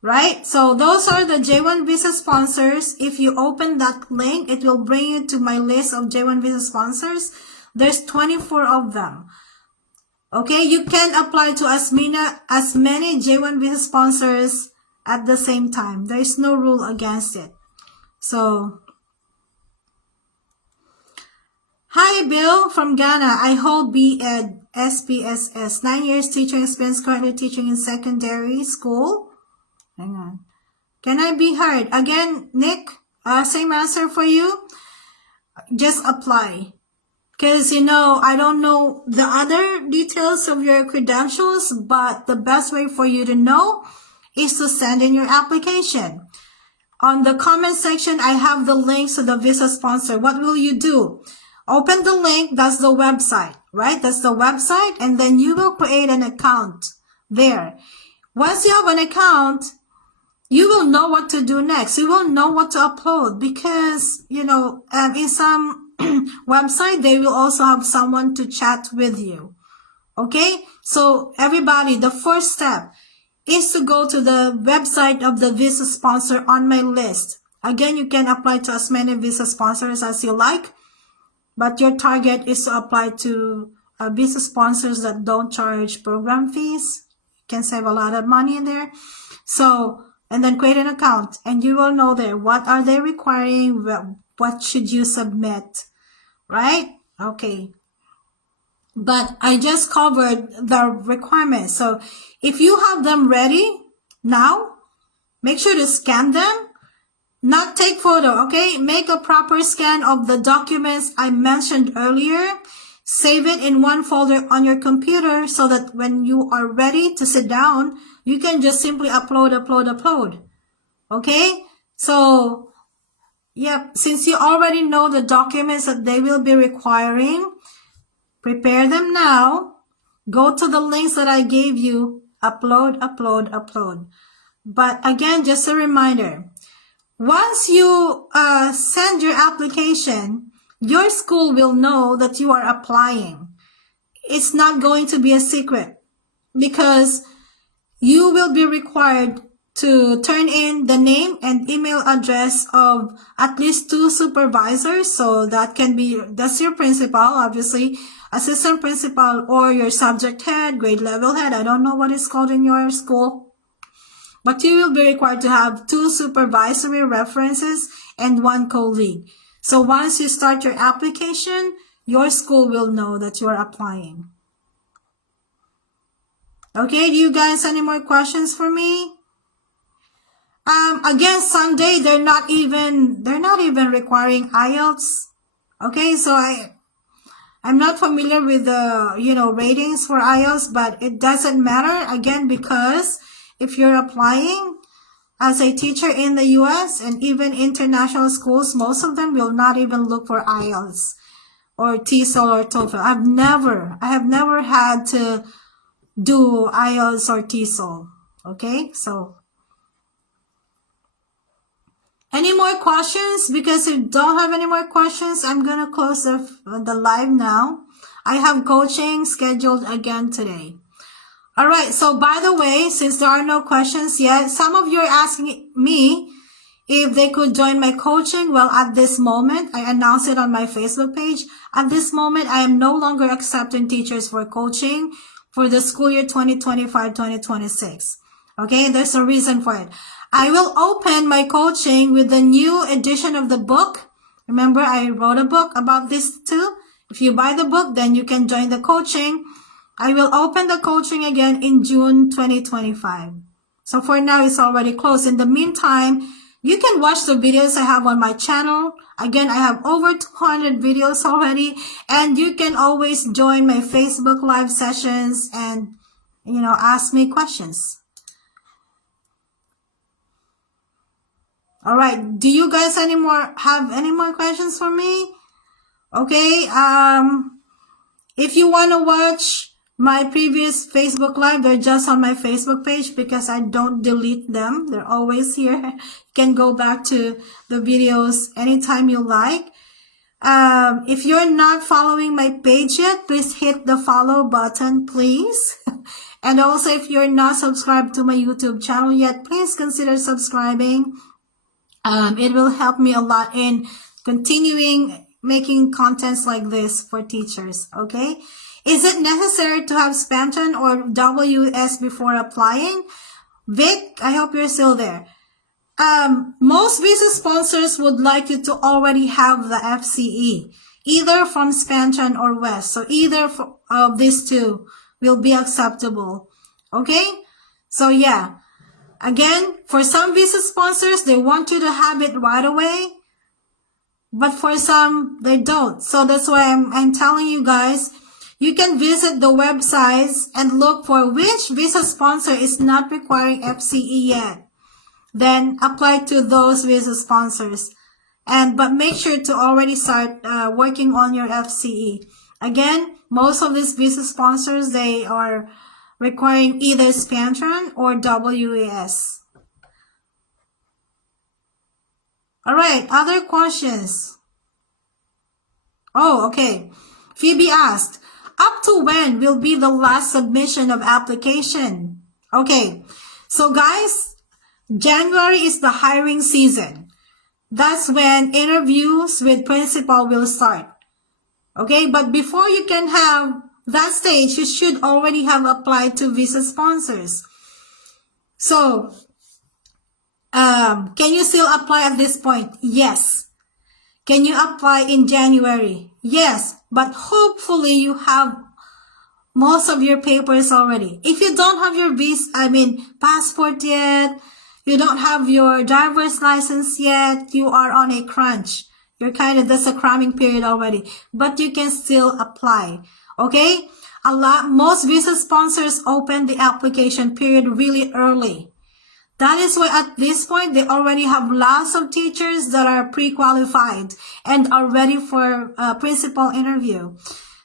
right? So those are the J1 visa sponsors. If you open that link, it will bring you to my list of J1 visa sponsors. There's 24 of them. Okay, you can apply to as many J1 visa sponsors at the same time. There is no rule against it. So, hi Bill from Ghana. I hold B.Ed SPSS, 9 years teaching experience, currently teaching in secondary school. Hang on. Can I be heard? Again, Nick, same answer for you. Just apply. Because, you know, I don't know the other details of your credentials, but the best way for you to know is to send in your application. On the comment section, I have the links to the visa sponsor. What will you do? Open the link. That's the website, right? That's the website. And then you will create an account there. Once you have an account, you will know what to do next. You will know what to upload because, you know, in some website, they will also have someone to chat with you. Okay? So everybody, the first step is to go to the website of the visa sponsor on my list. Again, you can apply to as many visa sponsors as you like, but your target is to apply to visa sponsors that don't charge program fees. You can save a lot of money in there. So, and then create an account and you will know there what are they requiring, what should you submit, right? Okay. But I just covered the requirements. So if you have them ready now, make sure to scan them, not take photo, okay? Make a proper scan of the documents I mentioned earlier. Save it in one folder on your computer so that when you are ready to sit down, you can just simply upload. Okay? So, yep, since you already know the documents that they will be requiring, prepare them now. Go to the links that I gave you. Upload. But again, just a reminder, once you send your application, your school will know that you are applying. It's not going to be a secret because you will be required to turn in the name and email address of at least 2 supervisors. So that's your principal, obviously, assistant principal, or your subject head, grade level head. I don't know what it's called in your school. But you will be required to have 2 supervisory references and 1 colleague. So once you start your application, your school will know that you are applying. Okay, do you guys have any more questions for me? Again, Sunday, they're not even requiring IELTS. Okay, so I'm not familiar with the, ratings for IELTS, but it doesn't matter, again, because if you're applying as a teacher in the US and even international schools, most of them will not even look for IELTS or TESOL or TOEFL. I have never had to do IELTS or TESOL. Okay, so Any more questions? Because if you don't have any more questions, I'm going to close the live now. I have coaching scheduled again today. All right. So by the way, since there are no questions yet, some of you are asking me if they could join my coaching. Well, at this moment, I announced it on my Facebook page. At this moment, I am no longer accepting teachers for coaching for the school year 2025-2026. Okay, there's a reason for it. I will open my coaching with the new edition of the book. Remember, I wrote a book about this too. If you buy the book, then you can join the coaching. I will open the coaching again in June 2025. So for now, it's already closed. In the meantime, you can watch the videos I have on my channel. Again, I have over 200 videos already. And you can always join my Facebook live sessions and, ask me questions. All right. Do you guys have any more questions for me? Okay. If you want to watch my previous Facebook live, they're just on my Facebook page because I don't delete them. They're always here. You can go back to the videos anytime you like. If you're not following my page yet, please hit the follow button, please. And also, if you're not subscribed to my YouTube channel yet, please consider subscribing. It will help me a lot in continuing making contents like this for teachers, okay? Is it necessary to have Spanton or WS before applying? Vic, I hope you're still there. Most visa sponsors would like you to already have the FCE, either from Spanton or West. So either of these two will be acceptable, okay? So yeah. Again, for some visa sponsors, they want you to have it right away, but for some, they don't. So that's why I'm telling you guys, you can visit the websites and look for which visa sponsor is not requiring FCE yet. Then apply to those visa sponsors. But make sure to already start working on your FCE. Again, most of these visa sponsors, they are requiring either Spanton or WAS. All right, other questions? Oh, okay. Phoebe asked, up to when will be the last submission of application? Okay, so guys, January is the hiring season. That's when interviews with principal will start. Okay, but before you can have that stage, you should already have applied to visa sponsors. So, can you still apply at this point? Yes. Can you apply in January? Yes. But hopefully you have most of your papers already. If you don't have your passport yet, you don't have your driver's license yet, you are on a crunch. That's a cramming period already. But you can still apply. Okay? Most visa sponsors open the application period really early. That is why at this point, they already have lots of teachers that are pre-qualified and are ready for a principal interview.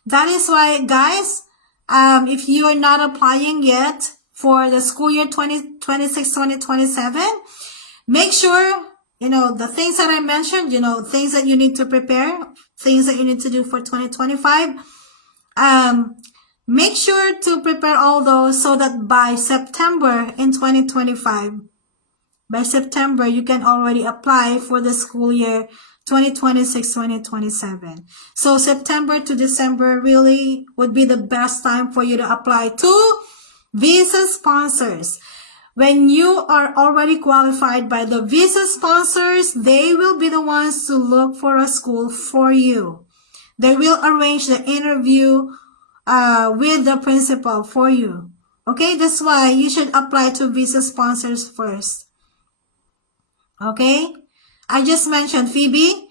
That is why, guys, if you are not applying yet for the school year 2026-2027, make sure, the things that I mentioned, things that you need to prepare, things that you need to do for 2025, make sure to prepare all those so that by September in 2025, by September, you can already apply for the school year 2026-2027. So September to December really would be the best time for you to apply to visa sponsors. When you are already qualified by the visa sponsors, they will be the ones to look for a school for you. They will arrange the interview with the principal for you. Okay, that's why you should apply to visa sponsors first. Okay, I just mentioned Phoebe.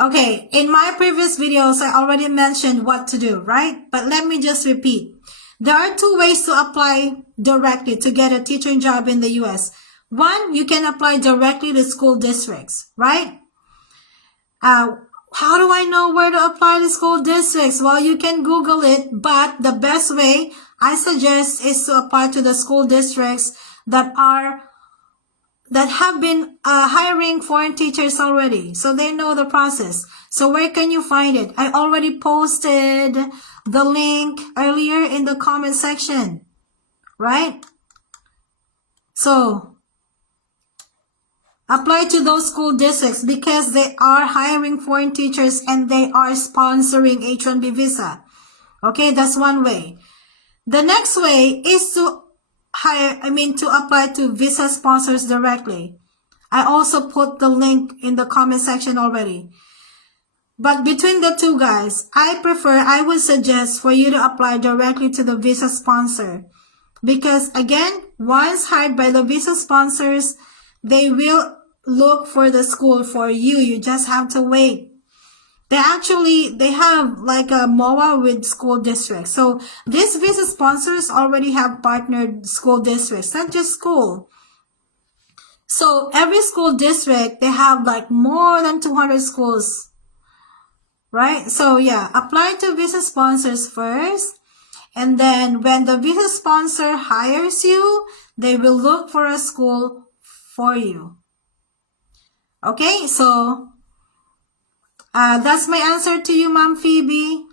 Okay, in my previous videos, I already mentioned what to do, right? But let me just repeat. There are two ways to apply directly to get a teaching job in the U.S. One, you can apply directly to school districts, right? How do I know where to apply to school districts? Well, you can Google it, but the best way I suggest is to apply to the school districts that are that have been hiring foreign teachers already. So they know the process. So where can you find it? I already posted the link earlier in the comment section, right? So apply to those school districts because they are hiring foreign teachers and they are sponsoring H-1B visa. Okay, that's one way. The next way is to apply to visa sponsors directly. I also put the link in the comment section already. But between the two guys, I would suggest for you to apply directly to the visa sponsor. Because again, once hired by the visa sponsors, they will look for the school for you. You just have to wait. They have like a MOA with school districts. So these visa sponsors already have partnered school districts, not just school. So every school district, they have like more than 200 schools, right? So yeah, apply to visa sponsors first. And then when the visa sponsor hires you, they will look for a school for you. Okay, so that's my answer to you, Mom Phoebe.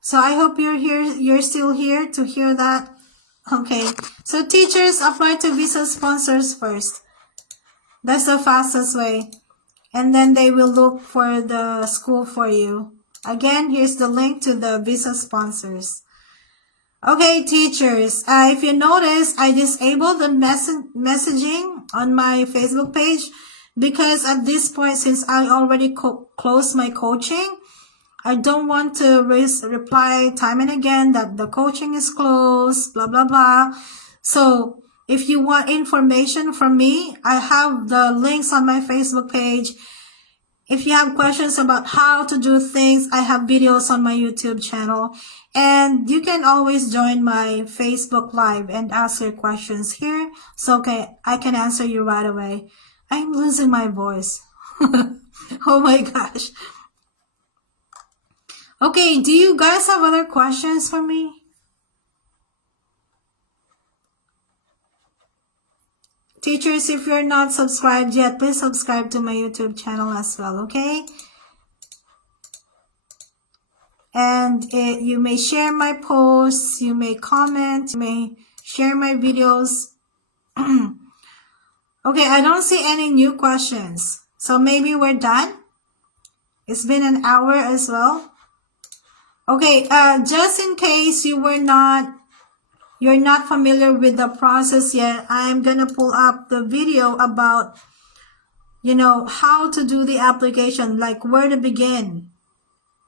So I hope you're still here to hear that. Okay, so teachers, apply to visa sponsors first. That's the fastest way. And then they will look for the school for you. Again, here's the link to the visa sponsors. Okay, teachers, if you notice, I disabled the messaging on my Facebook page because at this point, since I already closed my coaching, I don't want to reply time and again that the coaching is closed, blah, blah, blah. So if you want information from me, I have the links on my Facebook page. If you have questions about how to do things, I have videos on my YouTube channel. And you can always join my Facebook Live and ask your questions here. So I can answer you right away. I'm losing my voice. Oh my gosh. Okay, do you guys have other questions for me? Teachers, if you're not subscribed yet, please subscribe to my YouTube channel as well, okay? And you may share my posts, you may comment, you may share my videos. Okay, I don't see any new questions. So maybe we're done. It's been an hour as well. Okay, just in case you're not familiar with the process yet, I'm gonna pull up the video about, how to do the application, like where to begin.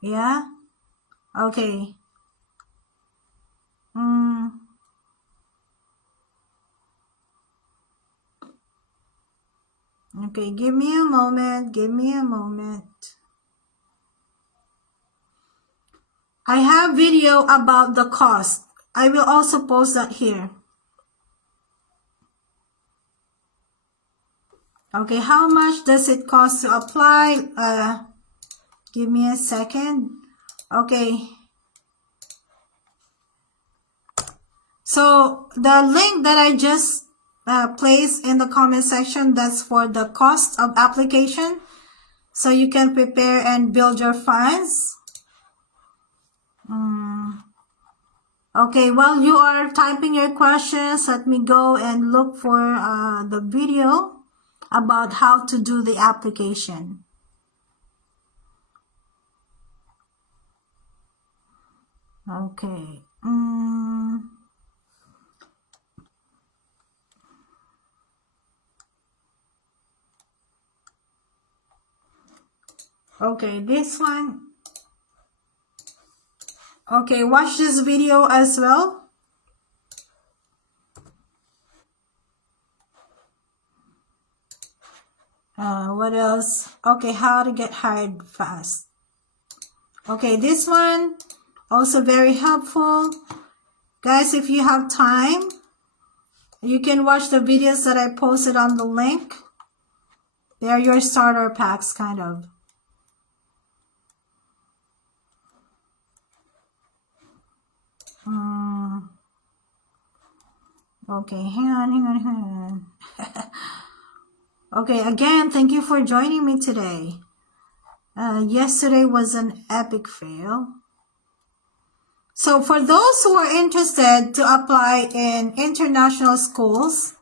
Yeah? Okay. Okay, give me a moment. I have video about the cost. I will also post that here. Okay, how much does it cost to apply? Give me a second. Okay. So the link that I just placed in the comment section, that's for the cost of application. So you can prepare and build your funds. Okay, while you are typing your questions, let me go and look for the video about how to do the application. Okay. Okay, this one. Okay, watch this video as well. What else? Okay, how to get hired fast. Okay, this one also very helpful. Guys, if you have time, you can watch the videos that I posted on the link. They are your starter packs, kind of. Okay, hang on. Okay, again, thank you for joining me today. Yesterday was an epic fail. So for those who are interested to apply in international schools,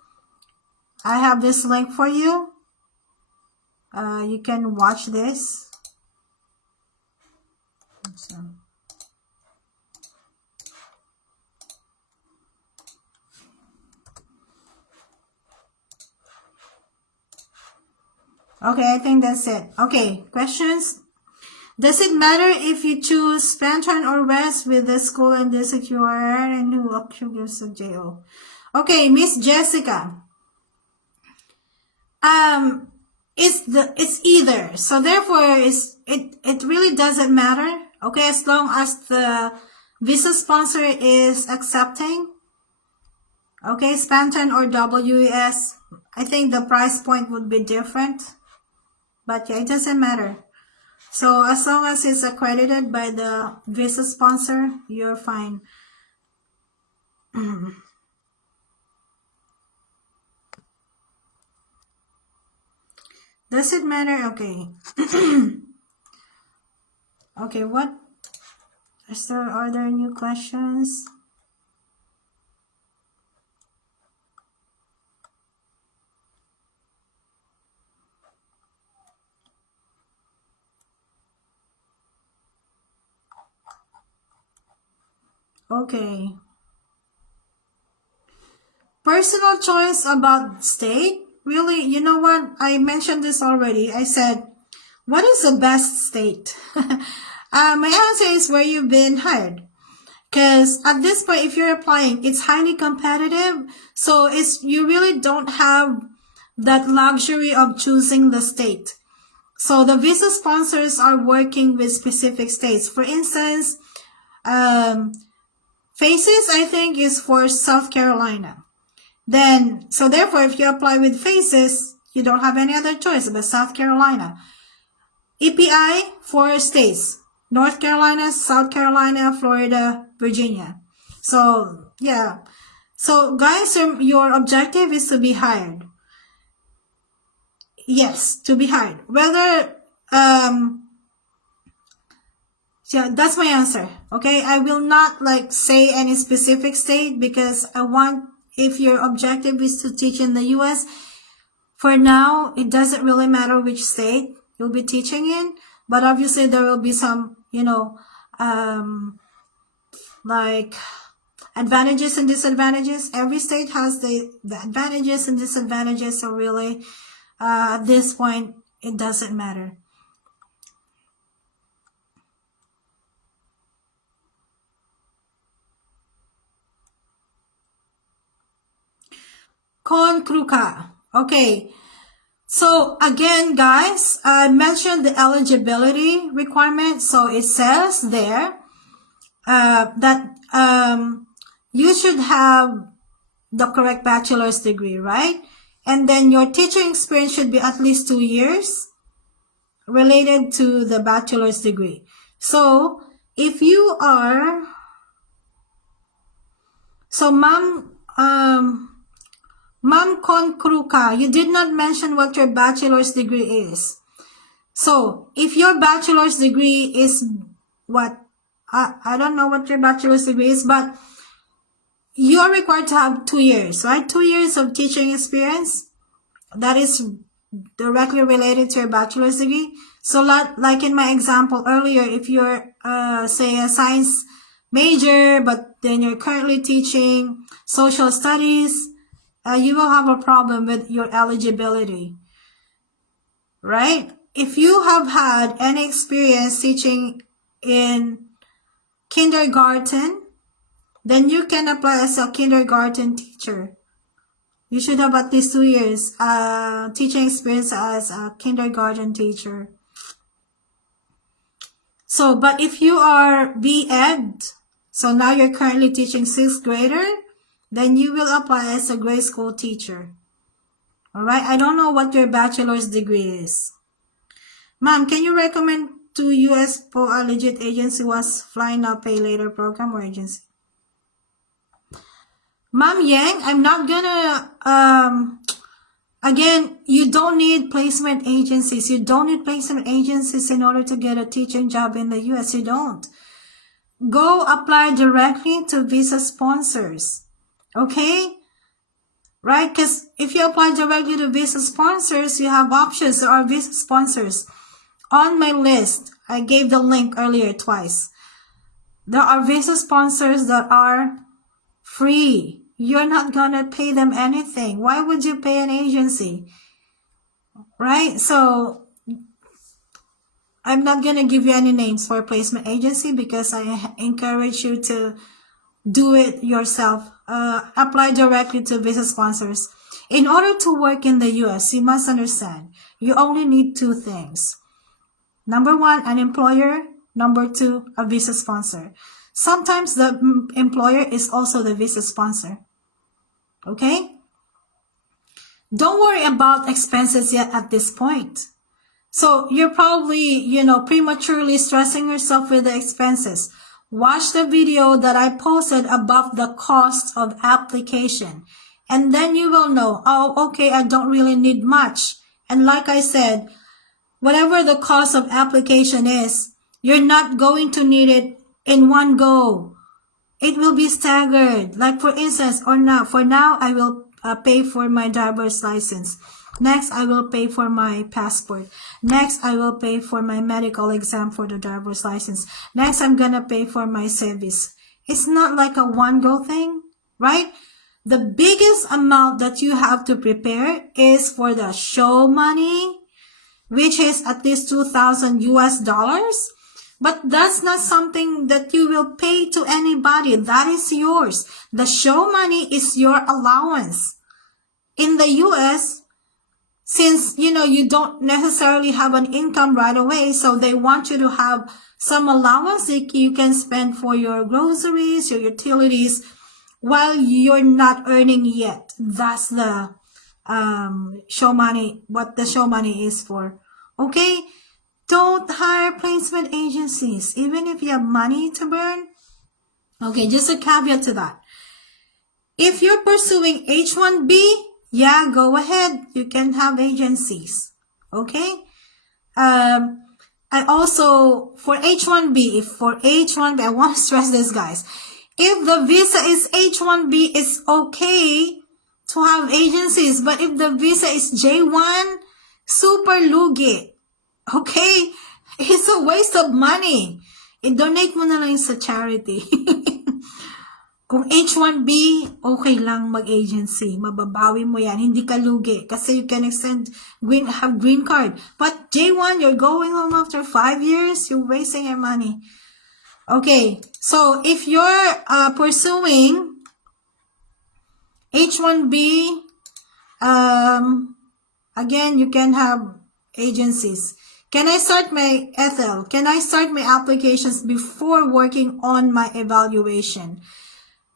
I have this link for you. You can watch this. Okay, I think that's it. Okay, questions? Does it matter if you choose Pantone or West with the school and district you are and who occurs of JO? Okay, Miss Jessica. It's either. So therefore it really doesn't matter. Okay, as long as the visa sponsor is accepting. Okay, Pantone or WES. I think the price point would be different. But yeah, it doesn't matter. So as long as it's accredited by the visa sponsor, you're fine. Does it matter? Okay. Okay, what? Are there new questions? Okay. Personal choice about state? Really, you know what? I mentioned this already. I said, what is the best state? My answer is where you've been hired. Because at this point, if you're applying, it's highly competitive. So you really don't have that luxury of choosing the state. So the visa sponsors are working with specific states. For instance, FACES, I think, is for South Carolina. So therefore, if you apply with FACES, you don't have any other choice but South Carolina. EPI, 4 states. North Carolina, South Carolina, Florida, Virginia. So, yeah. So, guys, your objective is to be hired. Yes, to be hired. Whether, yeah, that's my answer. Okay, I will not say any specific state because I want, if your objective is to teach in the US, for now, it doesn't really matter which state you'll be teaching in, but obviously there will be some, advantages and disadvantages. Every state has the advantages and disadvantages, so really, at this point, it doesn't matter. Con Kruka. Okay. So again, guys, I mentioned the eligibility requirement. So it says there that you should have the correct bachelor's degree, right? And then your teaching experience should be at least 2 years related to the bachelor's degree. So if you are, so Ma'am Konkruka, you did not mention what your bachelor's degree is. So if your bachelor's degree is what, I don't know what your bachelor's degree is, but you are required to have 2 years, right? 2 years of teaching experience. That is directly related to your bachelor's degree. So like in my example earlier, if you're, say, a science major, but then you're currently teaching social studies, you will have a problem with your eligibility, right? If you have had any experience teaching in kindergarten, then you can apply as a kindergarten teacher. You should have at least 2 years teaching experience as a kindergarten teacher. So, but if you are B.Ed, so now you're currently teaching 6th grader, then you will apply as a grade school teacher. Alright, I don't know what your bachelor's degree is. Ma'am, can you recommend to US for a legit agency was Fly Now Pay Later program or agency? Ma'am Yang, I'm not gonna, again, you don't need placement agencies. You don't need placement agencies in order to get a teaching job in the US. You don't. Go apply directly to visa sponsors. Okay? Right? Because if you apply directly to visa sponsors, you have options. There are visa sponsors. On my list, I gave the link earlier twice. There are visa sponsors that are free. You're not gonna pay them anything. Why would you pay an agency? Right? So I'm not gonna give you any names for placement agency because I encourage you to do it yourself. Apply directly to visa sponsors. In order to work in the US, you must understand, you only need two things. Number one, an employer. Number two, a visa sponsor. Sometimes the employer is also the visa sponsor. Okay? Don't worry about expenses yet at this point. So you're probably, prematurely stressing yourself with the expenses. Watch the video that I posted about the cost of application. And then you will know, oh, okay, I don't really need much. And like I said, whatever the cost of application is, you're not going to need it in one go. It will be staggered. Like for instance, for now, I will pay for my driver's license. Next, I will pay for my passport. Next, I will pay for my medical exam for the driver's license. Next, I'm gonna pay for my service. It's not like a one-go thing, right? The biggest amount that you have to prepare is for the show money, which is at least $2,000 US. But that's not something that you will pay to anybody. That is yours. The show money is your allowance. In the US, since, you don't necessarily have an income right away, so they want you to have some allowance that you can spend for your groceries, your utilities, while you're not earning yet. That's the show money, what the show money is for. Okay? Don't hire placement agencies, even if you have money to burn. Okay, just a caveat to that. If you're pursuing H-1B, yeah, go ahead. You can have agencies. Okay? I also, for H-1B, I want to stress this, guys. If the visa is H-1B, it's okay to have agencies. But if the visa is J-1, super lugi. Okay? It's a waste of money. I-donate mo na lang sa charity. Kung H-1B, okay lang mag-agency. Mababawi mo yan. Hindi ka lugi. Kasi you can have green card. But J1, you're going home after 5 years. You're wasting your money. Okay. So, if you're pursuing H-1B, again, you can have agencies. Can I start my applications before working on my evaluation?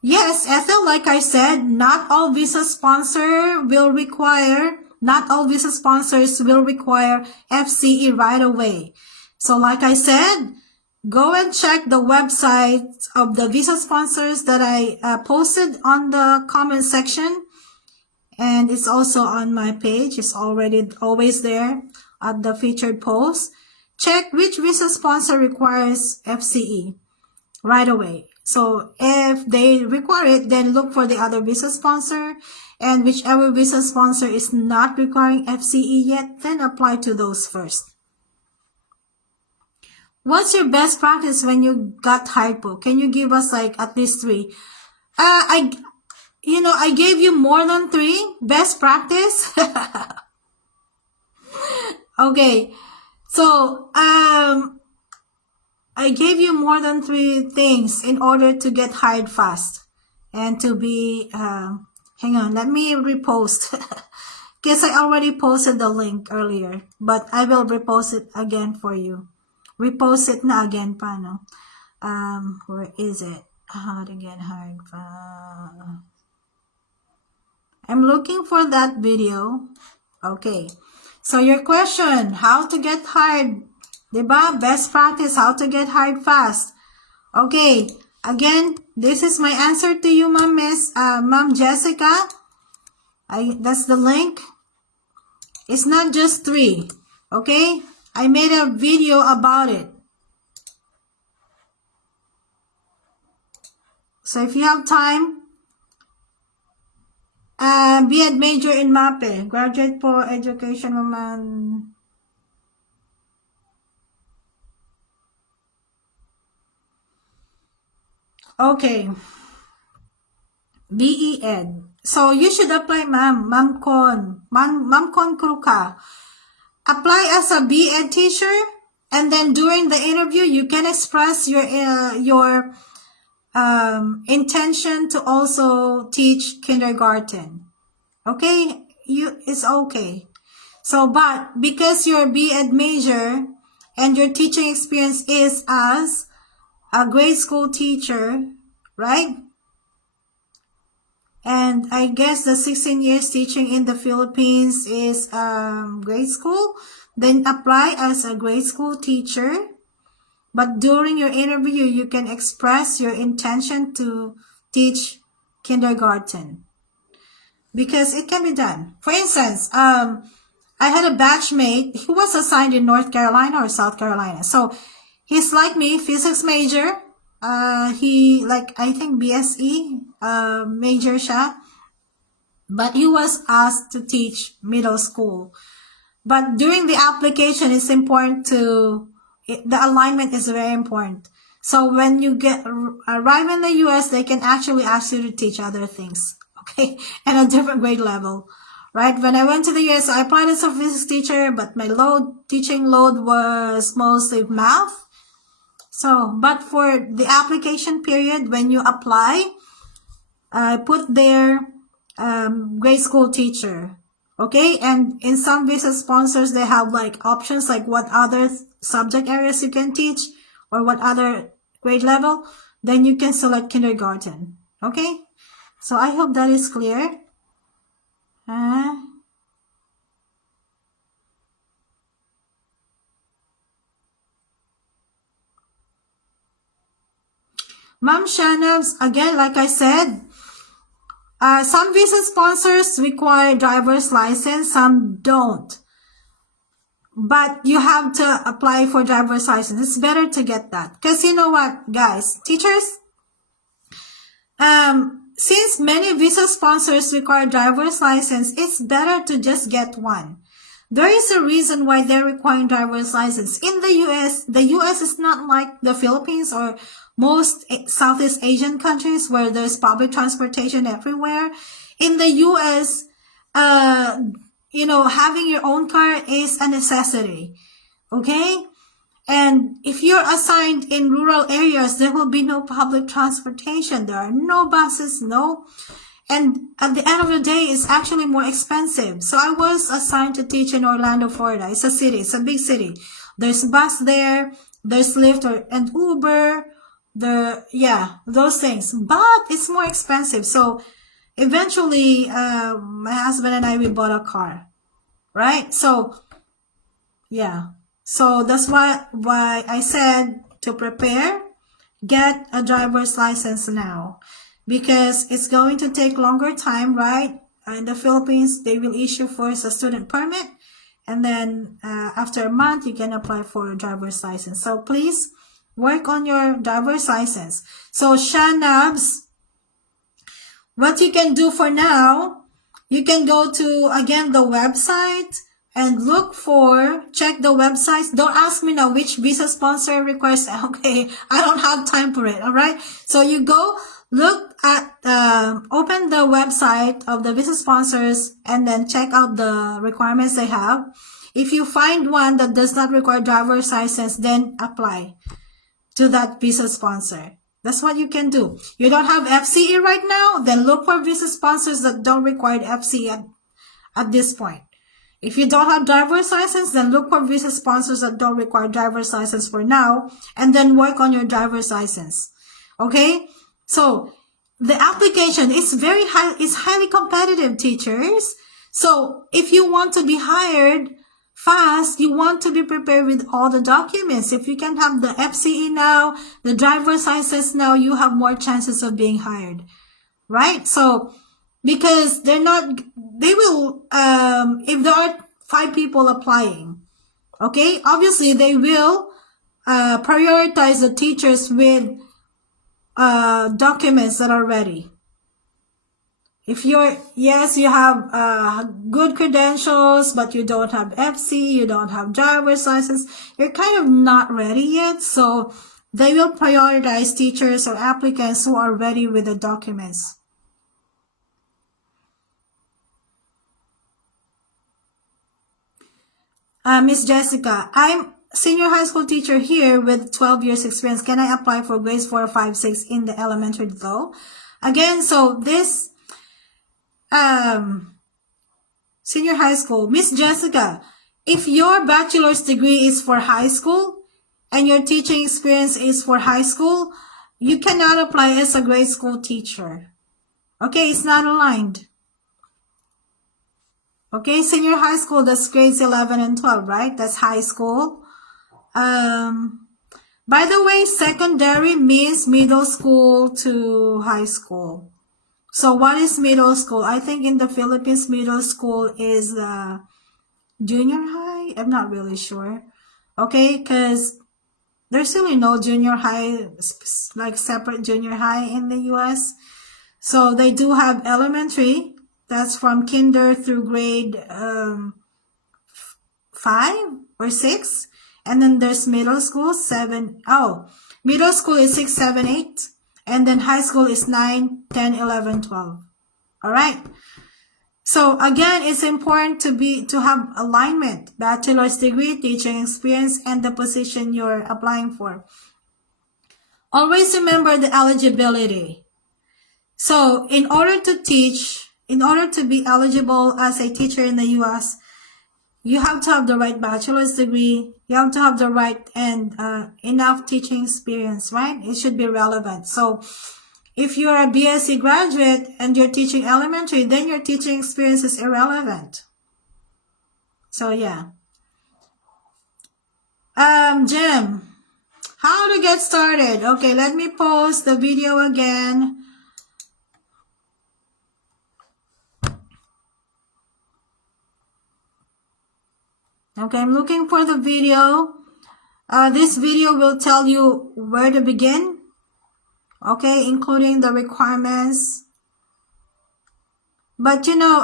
Yes, Ethel, like I said, not all visa sponsors will require FCE right away. So like I said, go and check the website of the visa sponsors that I posted on the comment section. And it's also on my page. It's always there at the featured post. Check which visa sponsor requires FCE right away. So if they require it, then look for the other visa sponsor, and whichever visa sponsor is not requiring FCE yet, then apply to those first. What's your best practice when you got hired po? Can you give us like at least 3? I gave you more than 3 best practice. Okay. So, I gave you more than 3 things in order to get hired fast and to be, hang on, let me repost. Guess I already posted the link earlier, but I will repost it again for you. Repost it na again, paano? Where is it? How to get hired fast. I'm looking for that video. Okay. So your question, how to get hired, diba? Best practice, how to get hired fast. Okay, Again, this is my answer to you, Ma'am Jessica. That's the link. It's not just 3, okay? I made a video about it. So if you have time, B.Ed major in MAPE, graduate for education woman. Okay. B.Ed. So you should apply, Ma'am Con Kruka. Apply as a B.Ed teacher, and then during the interview, you can express your intention to also teach kindergarten. Okay, it's okay. So, but because you're B.Ed major and your teaching experience is as a grade school teacher, right? And I guess the 16 years teaching in the Philippines is grade school. Then apply as a grade school teacher. But during your interview, you can express your intention to teach kindergarten. Because it can be done. For instance, I had a batchmate who was assigned in North Carolina or South Carolina. So he's like me, physics major. He I think BSE major siya. But he was asked to teach middle school. But during the application, it's important the alignment is very important. So when you arrive in the US, they can actually ask you to teach other things, okay, at a different grade level, right? When I went to the US, I applied as a physics teacher, but my teaching load was mostly math. So, but for the application period, when you apply, I put there grade school teacher. Okay, and in some visa sponsors, they have options like what other subject areas you can teach or what other grade level. Then you can select kindergarten. Okay, so I hope that is clear. Ma'am Shanabs, again, like I said, some visa sponsors require driver's license, some don't. But you have to apply for driver's license. It's better to get that. Because you know what, guys? Teachers, since many visa sponsors require driver's license, it's better to just get one. There is a reason why they're requiring driver's license. In the US is not like the Philippines or most Southeast Asian countries where there's public transportation everywhere. In the US, having your own car is a necessity. Okay? And if you're assigned in rural areas, there will be no public transportation. There are no buses, no. And at the end of the day, it's actually more expensive. So I was assigned to teach in Orlando, Florida. It's a city. It's a big city. There's bus there. There's Lyft and Uber. Those things. But it's more expensive. So eventually, my husband and I, we bought a car. Right? So, yeah. So that's why I said to prepare, get a driver's license now. Because it's going to take longer time, right? In the Philippines, they will issue first a student permit. And then after a month, you can apply for a driver's license. So please work on your driver's license. So Shanabs, what you can do for now, you can go to, again, the website and check the websites. Don't ask me now which visa sponsor requires. Okay, I don't have time for it, all right? So you go look at, open the website of the visa sponsors and then check out the requirements they have. If you find one that does not require driver's license, then apply to that visa sponsor. That's what you can do. You don't have FCE right now, then look for visa sponsors that don't require FCE at this point. If you don't have driver's license, then look for visa sponsors that don't require driver's license for now, and then work on your driver's license. Okay? So, the application is highly competitive, teachers. So, if you want to be hired fast, you want to be prepared with all the documents. If you can have the FCE now, the driver's license now, you have more chances of being hired, right? So, because they will, if there are 5 people applying, okay, obviously they will prioritize the teachers with documents that are ready. If you have good credentials, but you don't have FC, you don't have driver's license, you're kind of not ready yet. So they will prioritize teachers or applicants who are ready with the documents. Miss Jessica, I'm senior high school teacher here with 12 years experience. Can I apply for grades 4, 5, 6 in the elementary though? Again, so this senior high school, Miss Jessica, if your bachelor's degree is for high school and your teaching experience is for high school, you cannot apply as a grade school teacher. Okay, it's not aligned. Okay, senior high school, that's grades 11 and 12, right? That's high school. By the way, secondary means middle school to high school. So what is middle school? I think in the Philippines, middle school is junior high. I'm not really sure. Okay, because there's really no junior high, like separate junior high in the US. So they do have elementary. That's from kinder through grade 5 or 6. And then there's middle school, 7. Oh, middle school is 6, 7, 8. And then high school is 9, 10, 11, 12. All right. So again, it's important to have alignment, bachelor's degree, teaching experience, and the position you're applying for. Always remember the eligibility. So in order to teach, in order to be eligible as a teacher in the US, you have to have the right bachelor's degree. You have to have the right and enough teaching experience, right? It should be relevant. So if you're a BSc graduate and you're teaching elementary, then your teaching experience is irrelevant. So yeah. Jim, how to get started? Okay, let me post the video again. Okay, I'm looking for the video. This video will tell you where to begin. Okay, including the requirements. But you know,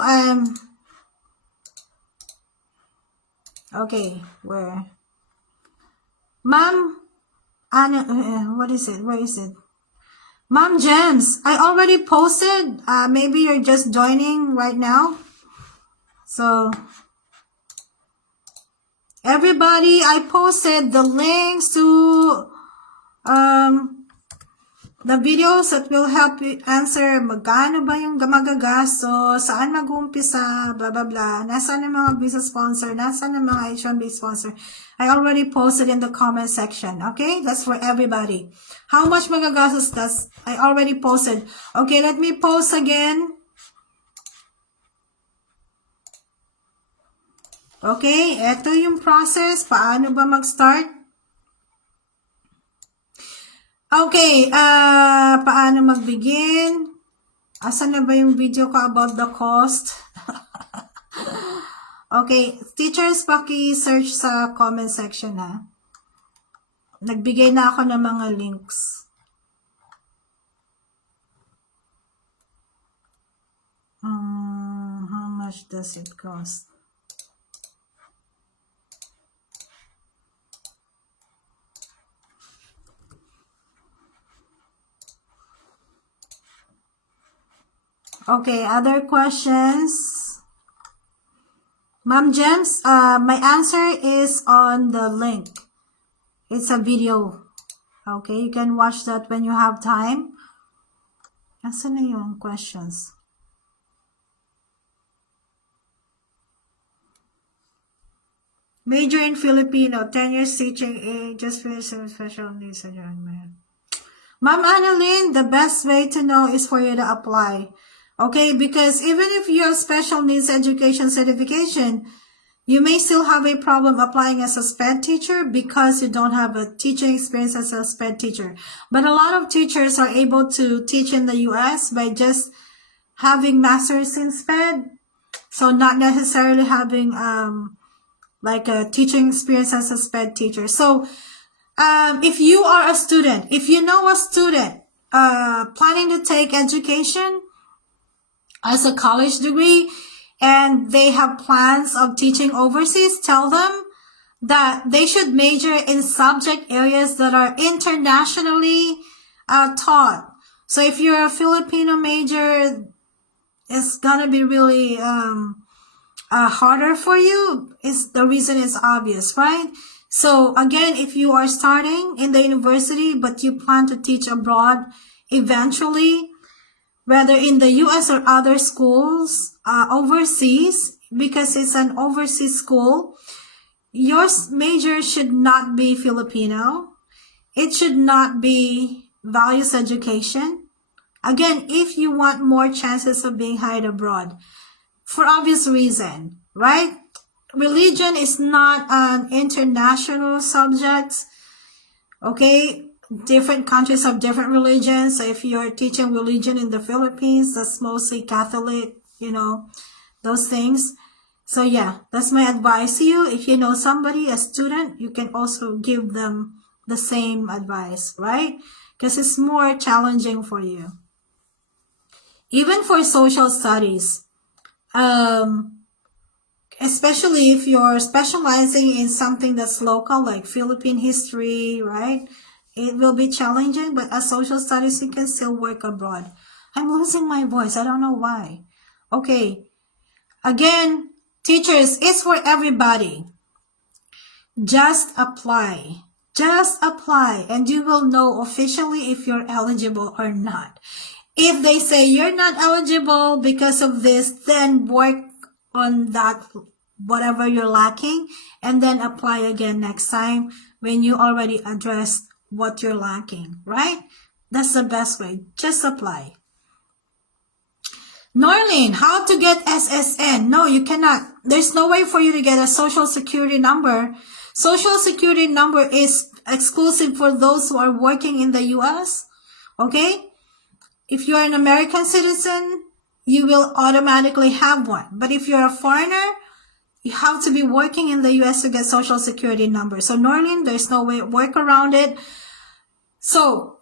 okay, where? Ma'am, what is it? Where is it? Ma'am Gems, I already posted. Maybe you're just joining right now. So, everybody, I posted the links to the videos that will help you answer magkano ba yung magagasto, saan mag-umpisa, blah, blah, blah. Nasaan ang mga visa sponsor, nasaan ang mga H1B sponsor. I already posted in the comment section, okay? That's for everybody. How much magagastos does I already posted. Okay, let me post again. Okay, eto yung process. Paano ba mag-start? Okay, paano mag-begin? Asan na ba yung video ko about the cost? Okay, teachers, paki-search sa comment section ha. Nagbigay na ako ng mga links. How much does it cost? Okay, other questions? Ma'am Gems, my answer is on the link. It's a video. Okay, you can watch that when you have time. Asan na yung questions? Major in Filipino, 10 years teaching, just finished some special needs. Ma'am Annalyn, the best way to know is for you to apply. Okay, because even if you have special needs education certification, You may still have a problem applying as a SPED teacher because you don't have a teaching experience as a SPED teacher. But a lot of teachers are able to teach in the US by just having masters in SPED. So not necessarily having like a teaching experience as a SPED teacher. So if you are a student, if you know a student planning to take education as a college degree and they have plans of teaching overseas, tell them that they should major in subject areas that are internationally taught. So if you're a Filipino major, it's gonna be really harder for you. The reason is obvious, right? So again, if you are starting in the university but you plan to teach abroad eventually, whether in the US or other schools overseas, because it's an overseas school, your major should not be Filipino. It should not be values education. Again, if you want more chances of being hired abroad, for obvious reason, right? Religion is not an international subject, okay? Different countries have different religions. So if you're teaching religion in the Philippines, that's mostly Catholic, those things. So yeah, that's my advice to you. If you know somebody, a student, you can also give them the same advice, right? Because it's more challenging for you. Even for social studies, especially if you're specializing in something that's local, like Philippine history, right? It will be challenging, but as social studies, you can still work abroad. I'm losing my voice. I don't know why. Okay. Again, teachers, it's for everybody. Just apply. Just apply, and you will know officially if you're eligible or not. If they say you're not eligible because of this, then work on that, whatever you're lacking, and then apply again next time when you already addressed what you're lacking, right? That's the best way. Just apply. Norlene, how to get SSN? No, you cannot. There's no way for you to get a social security number. Social security number is exclusive for those who are working in the US. Okay? If you're an American citizen, you will automatically have one. But if you're a foreigner, you have to be working in the US to get social security number. So Norlene, there's no way work around it. So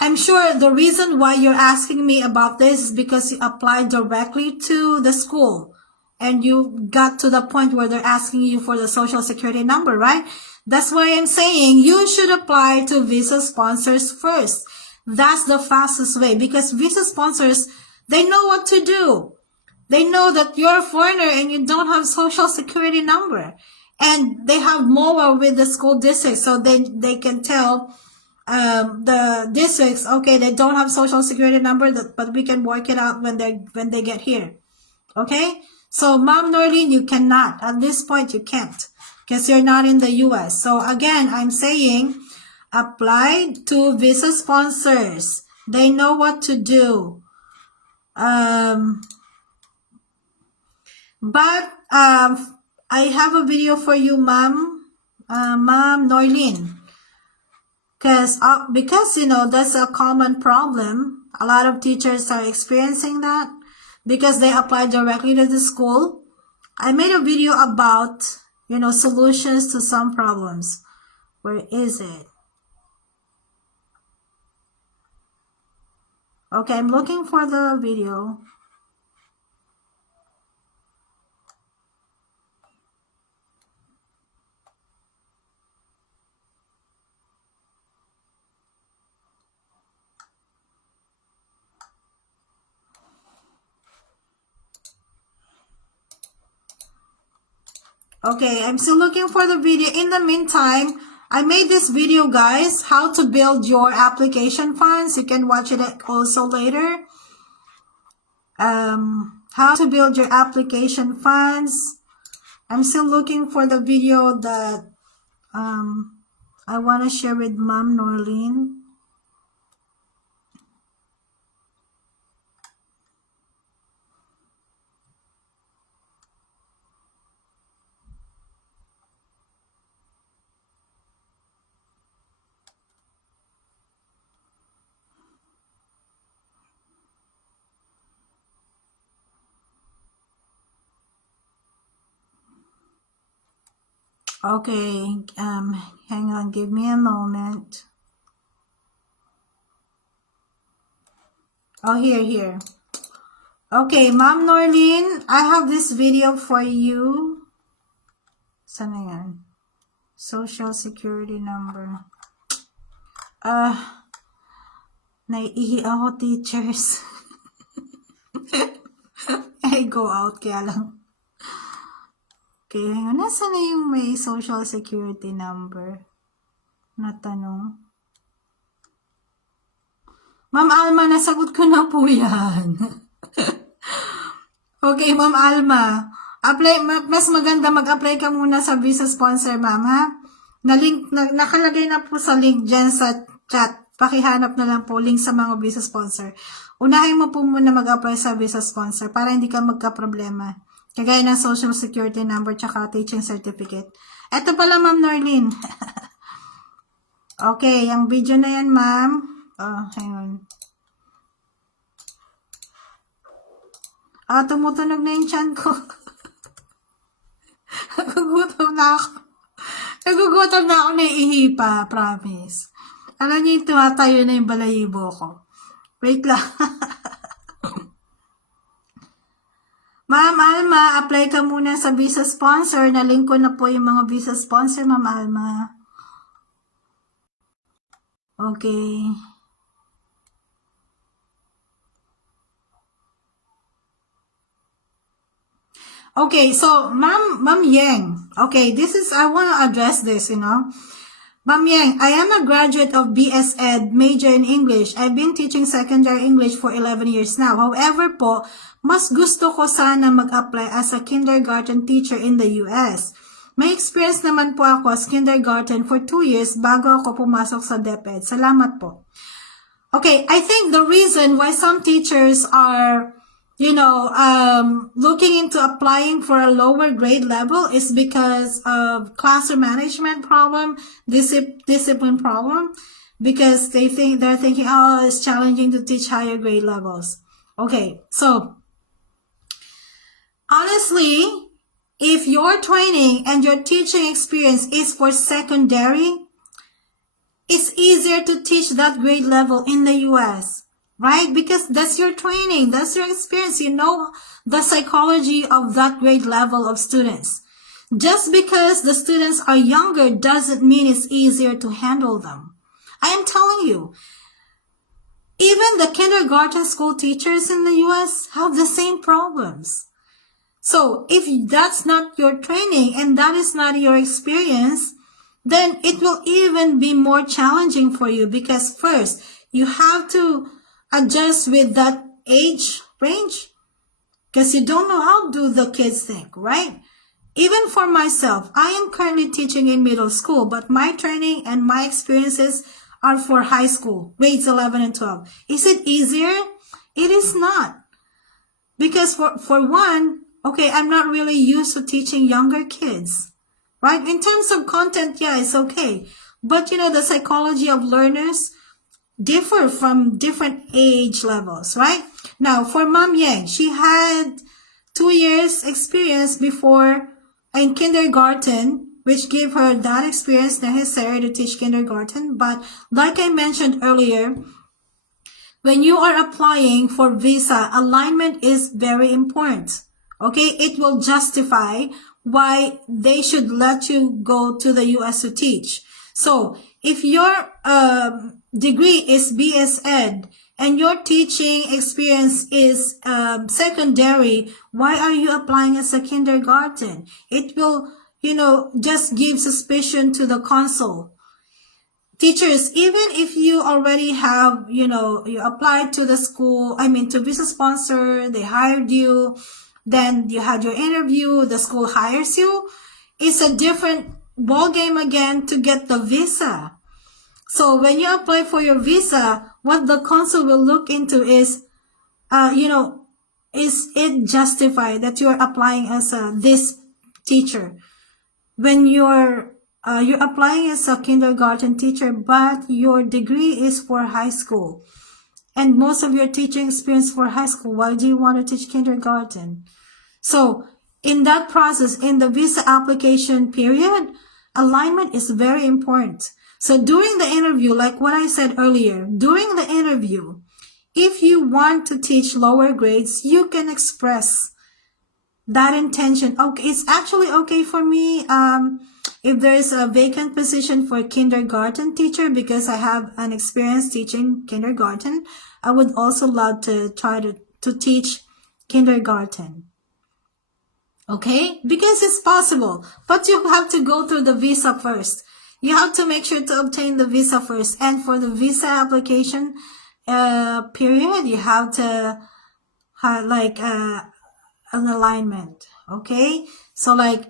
I'm sure the reason why you're asking me about this is because you applied directly to the school and you got to the point where they're asking you for the social security number, right? That's why I'm saying you should apply to visa sponsors first. That's the fastest way, because visa sponsors, they know what to do. They know that you're a foreigner and you don't have social security number. And they have MOA with the school district, so they can tell the districts, okay, they don't have social security number, but we can work it out when they get here. Okay? So Mom Norlene, you cannot. At this point, you can't, because you're not in the US. So again, I'm saying apply to visa sponsors. They know what to do. But I have a video for you, Mom Norlene. Because that's a common problem. A lot of teachers are experiencing that because they apply directly to the school. I made a video about, solutions to some problems. Where is it? Okay, I'm looking for the video. Okay, I'm still looking for the video. In the meantime, I made this video, guys, how to build your application funds. You can watch it also later. How to build your application funds. I'm still looking for the video that I want to share with Mom Norlene. Okay, hang on, give me a moment. Oh, here. Okay, Ma'am Norlene, I have this video for you. Saan na yan? Social Security number. Naiihi ako, teachers. I go out, kaya lang. Okay, hang on. Nasaan na yung may Social Security number? Natanong. Ma'am Alma, nasagot ko na po yan. Okay, Ma'am Alma. Mas maganda mag-apply ka muna sa visa sponsor, ma'am, ha? Nakalagay na po sa link dyan sa chat. Pakihanap na lang po link sa mga visa sponsor. Unahin mo po muna mag-apply sa visa sponsor para hindi ka magka-problema. Kagaya ng Social Security number tsaka teaching certificate. Ito pala, Ma'am Norlene. Okay, yung video na yan, ma'am. Hang on. Tumutunog na yung chan ko. Nagugutom na ako. Nagugutom na ako, naiihipa, promise. Alam niyo yung tumatayo na yung balayibo ko. Wait lang. Ma'am Alma, apply ka muna sa visa sponsor. Nalink ko na po yung mga visa sponsor, Ma'am Alma. Okay. Okay, so Ma'am Yang. Okay, I want to address this, Ma'am Yang, I am a graduate of BS Ed, major in English. I've been teaching secondary English for 11 years now. However po, mas gusto ko sana mag-apply as a kindergarten teacher in the US. May experience naman po ako as kindergarten for 2 years bago ako pumasok sa DepEd. Salamat po. Okay, I think the reason why some teachers are looking into applying for a lower grade level is because of classroom management problem, discipline problem, because they're thinking, oh, it's challenging to teach higher grade levels. Okay, so honestly, if your training and your teaching experience is for secondary, it's easier to teach that grade level in the US. Right? Because that's your training, that's your experience. You know the psychology of that grade level of students. Just because the students are younger doesn't mean it's easier to handle them. I am telling you, even the kindergarten school teachers in the US have the same problems. So if that's not your training and that is not your experience, then it will even be more challenging for you because first, you have to adjust with that age range because you don't know how do the kids think, right? Even for myself, I am currently teaching in middle school, but my training and my experiences are for high school, grades 11 and 12. Is it easier? It is not. Because for one, okay, I'm not really used to teaching younger kids, right? In terms of content, yeah, it's okay. But the psychology of learners differ from different age levels, right? Now, for Ma'am Yang, she had 2 years experience before in kindergarten, which gave her that experience necessary to teach kindergarten. But like I mentioned earlier, when you are applying for visa, alignment is very important. Okay, it will justify why they should let you go to the US to teach. So, if your degree is BS Ed and your teaching experience is secondary, why are you applying as a kindergarten? It will, just give suspicion to the consul. Teachers, even if you already have, you applied to the school, to visa sponsor, they hired you, then you had your interview, the school hires you, it's a different ball game again to get the visa. So when you apply for your visa, what the consul will look into is, is it justified that you're applying as this teacher? When you're applying as a kindergarten teacher, but your degree is for high school, and most of your teaching experience for high school, why do you want to teach kindergarten? So in that process, in the visa application period, alignment is very important. So during the interview, like what I said earlier, during the interview, if you want to teach lower grades, you can express that intention. Okay, it's actually okay for me if there's a vacant position for kindergarten teacher, because I have an experience teaching kindergarten. I would also love to try to teach kindergarten. Okay, because it's possible, but you have to go through the visa first. You have to make sure to obtain the visa first, and for the visa application period, you have to have like an alignment. Okay, so like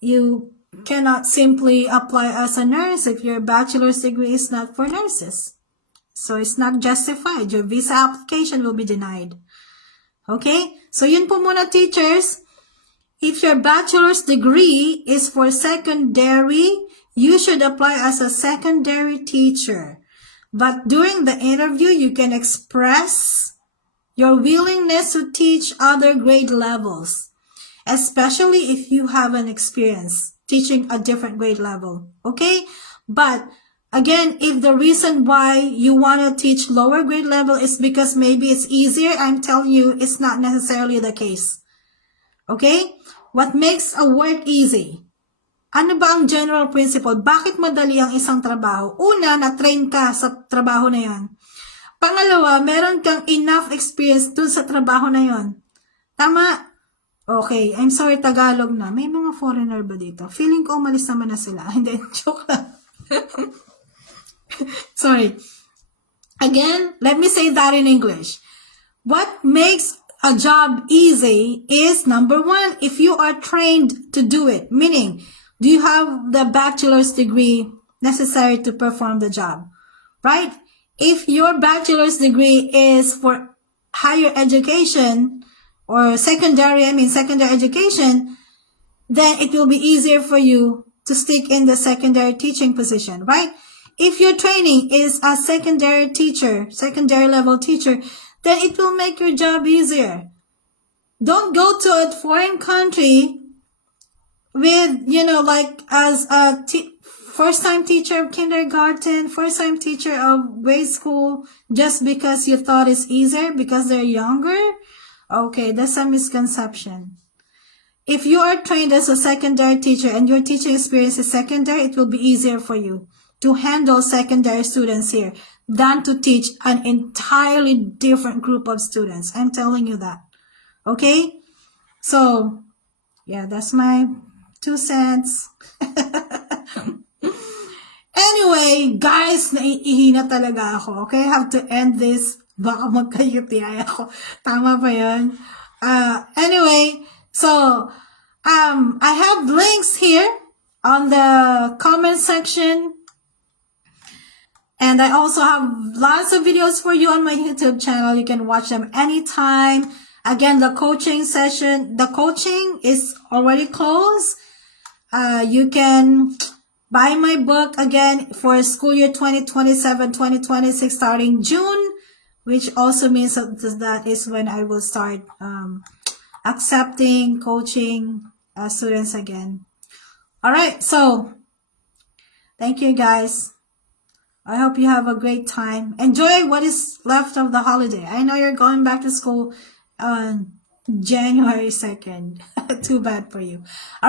you cannot simply apply as a nurse if your bachelor's degree is not for nurses. So it's not justified. Your visa application will be denied. Okay, so yun po muna, teachers. If your bachelor's degree is for secondary, you should apply as a secondary teacher. But during the interview, you can express your willingness to teach other grade levels, especially if you have an experience teaching a different grade level. Okay? But again, if the reason why you want to teach lower grade level is because maybe it's easier, I'm telling you, it's not necessarily the case. Okay? What makes a work easy? Ano ba ang general principle? Bakit madali ang isang trabaho? Una, na-train ka sa trabaho na yon. Pangalawa, meron kang enough experience dun sa trabaho na yon. Tama? Okay, I'm sorry, Tagalog na. May mga foreigner ba dito? Feeling ko umalis naman na sila. Hindi, joke lang. Sorry. Again, let me say that in English. What makes a job easy is, number one, if you are trained to do it. Meaning, do you have the bachelor's degree necessary to perform the job? Right? If your bachelor's degree is for higher education or secondary education, then it will be easier for you to stick in the secondary teaching position, right? If your training is a secondary teacher, secondary level teacher, then it will make your job easier. Don't go to a foreign country with, like as a first-time teacher of kindergarten, first-time teacher of grade school, just because you thought it's easier because they're younger. Okay, that's a misconception. If you are trained as a secondary teacher and your teaching experience is secondary, it will be easier for you to handle secondary students here than to teach an entirely different group of students. I'm telling you that. Okay? So, yeah, that's my 2 cents. Anyway, guys, naiihina talaga ako. Okay? I have to end this. Baka magka-UTI ako. Tama ba yun? Anyway, so, I have links here on the comment section. And I also have lots of videos for you on my YouTube channel. You can watch them anytime. Again, the coaching is already closed. You can buy my book again for school year 2027-2026 starting June, which also means that is when I will start accepting coaching students again. All right, so thank you guys. I hope you have a great time. Enjoy what is left of the holiday. I know you're going back to school on January 2nd. Too bad for you. All right.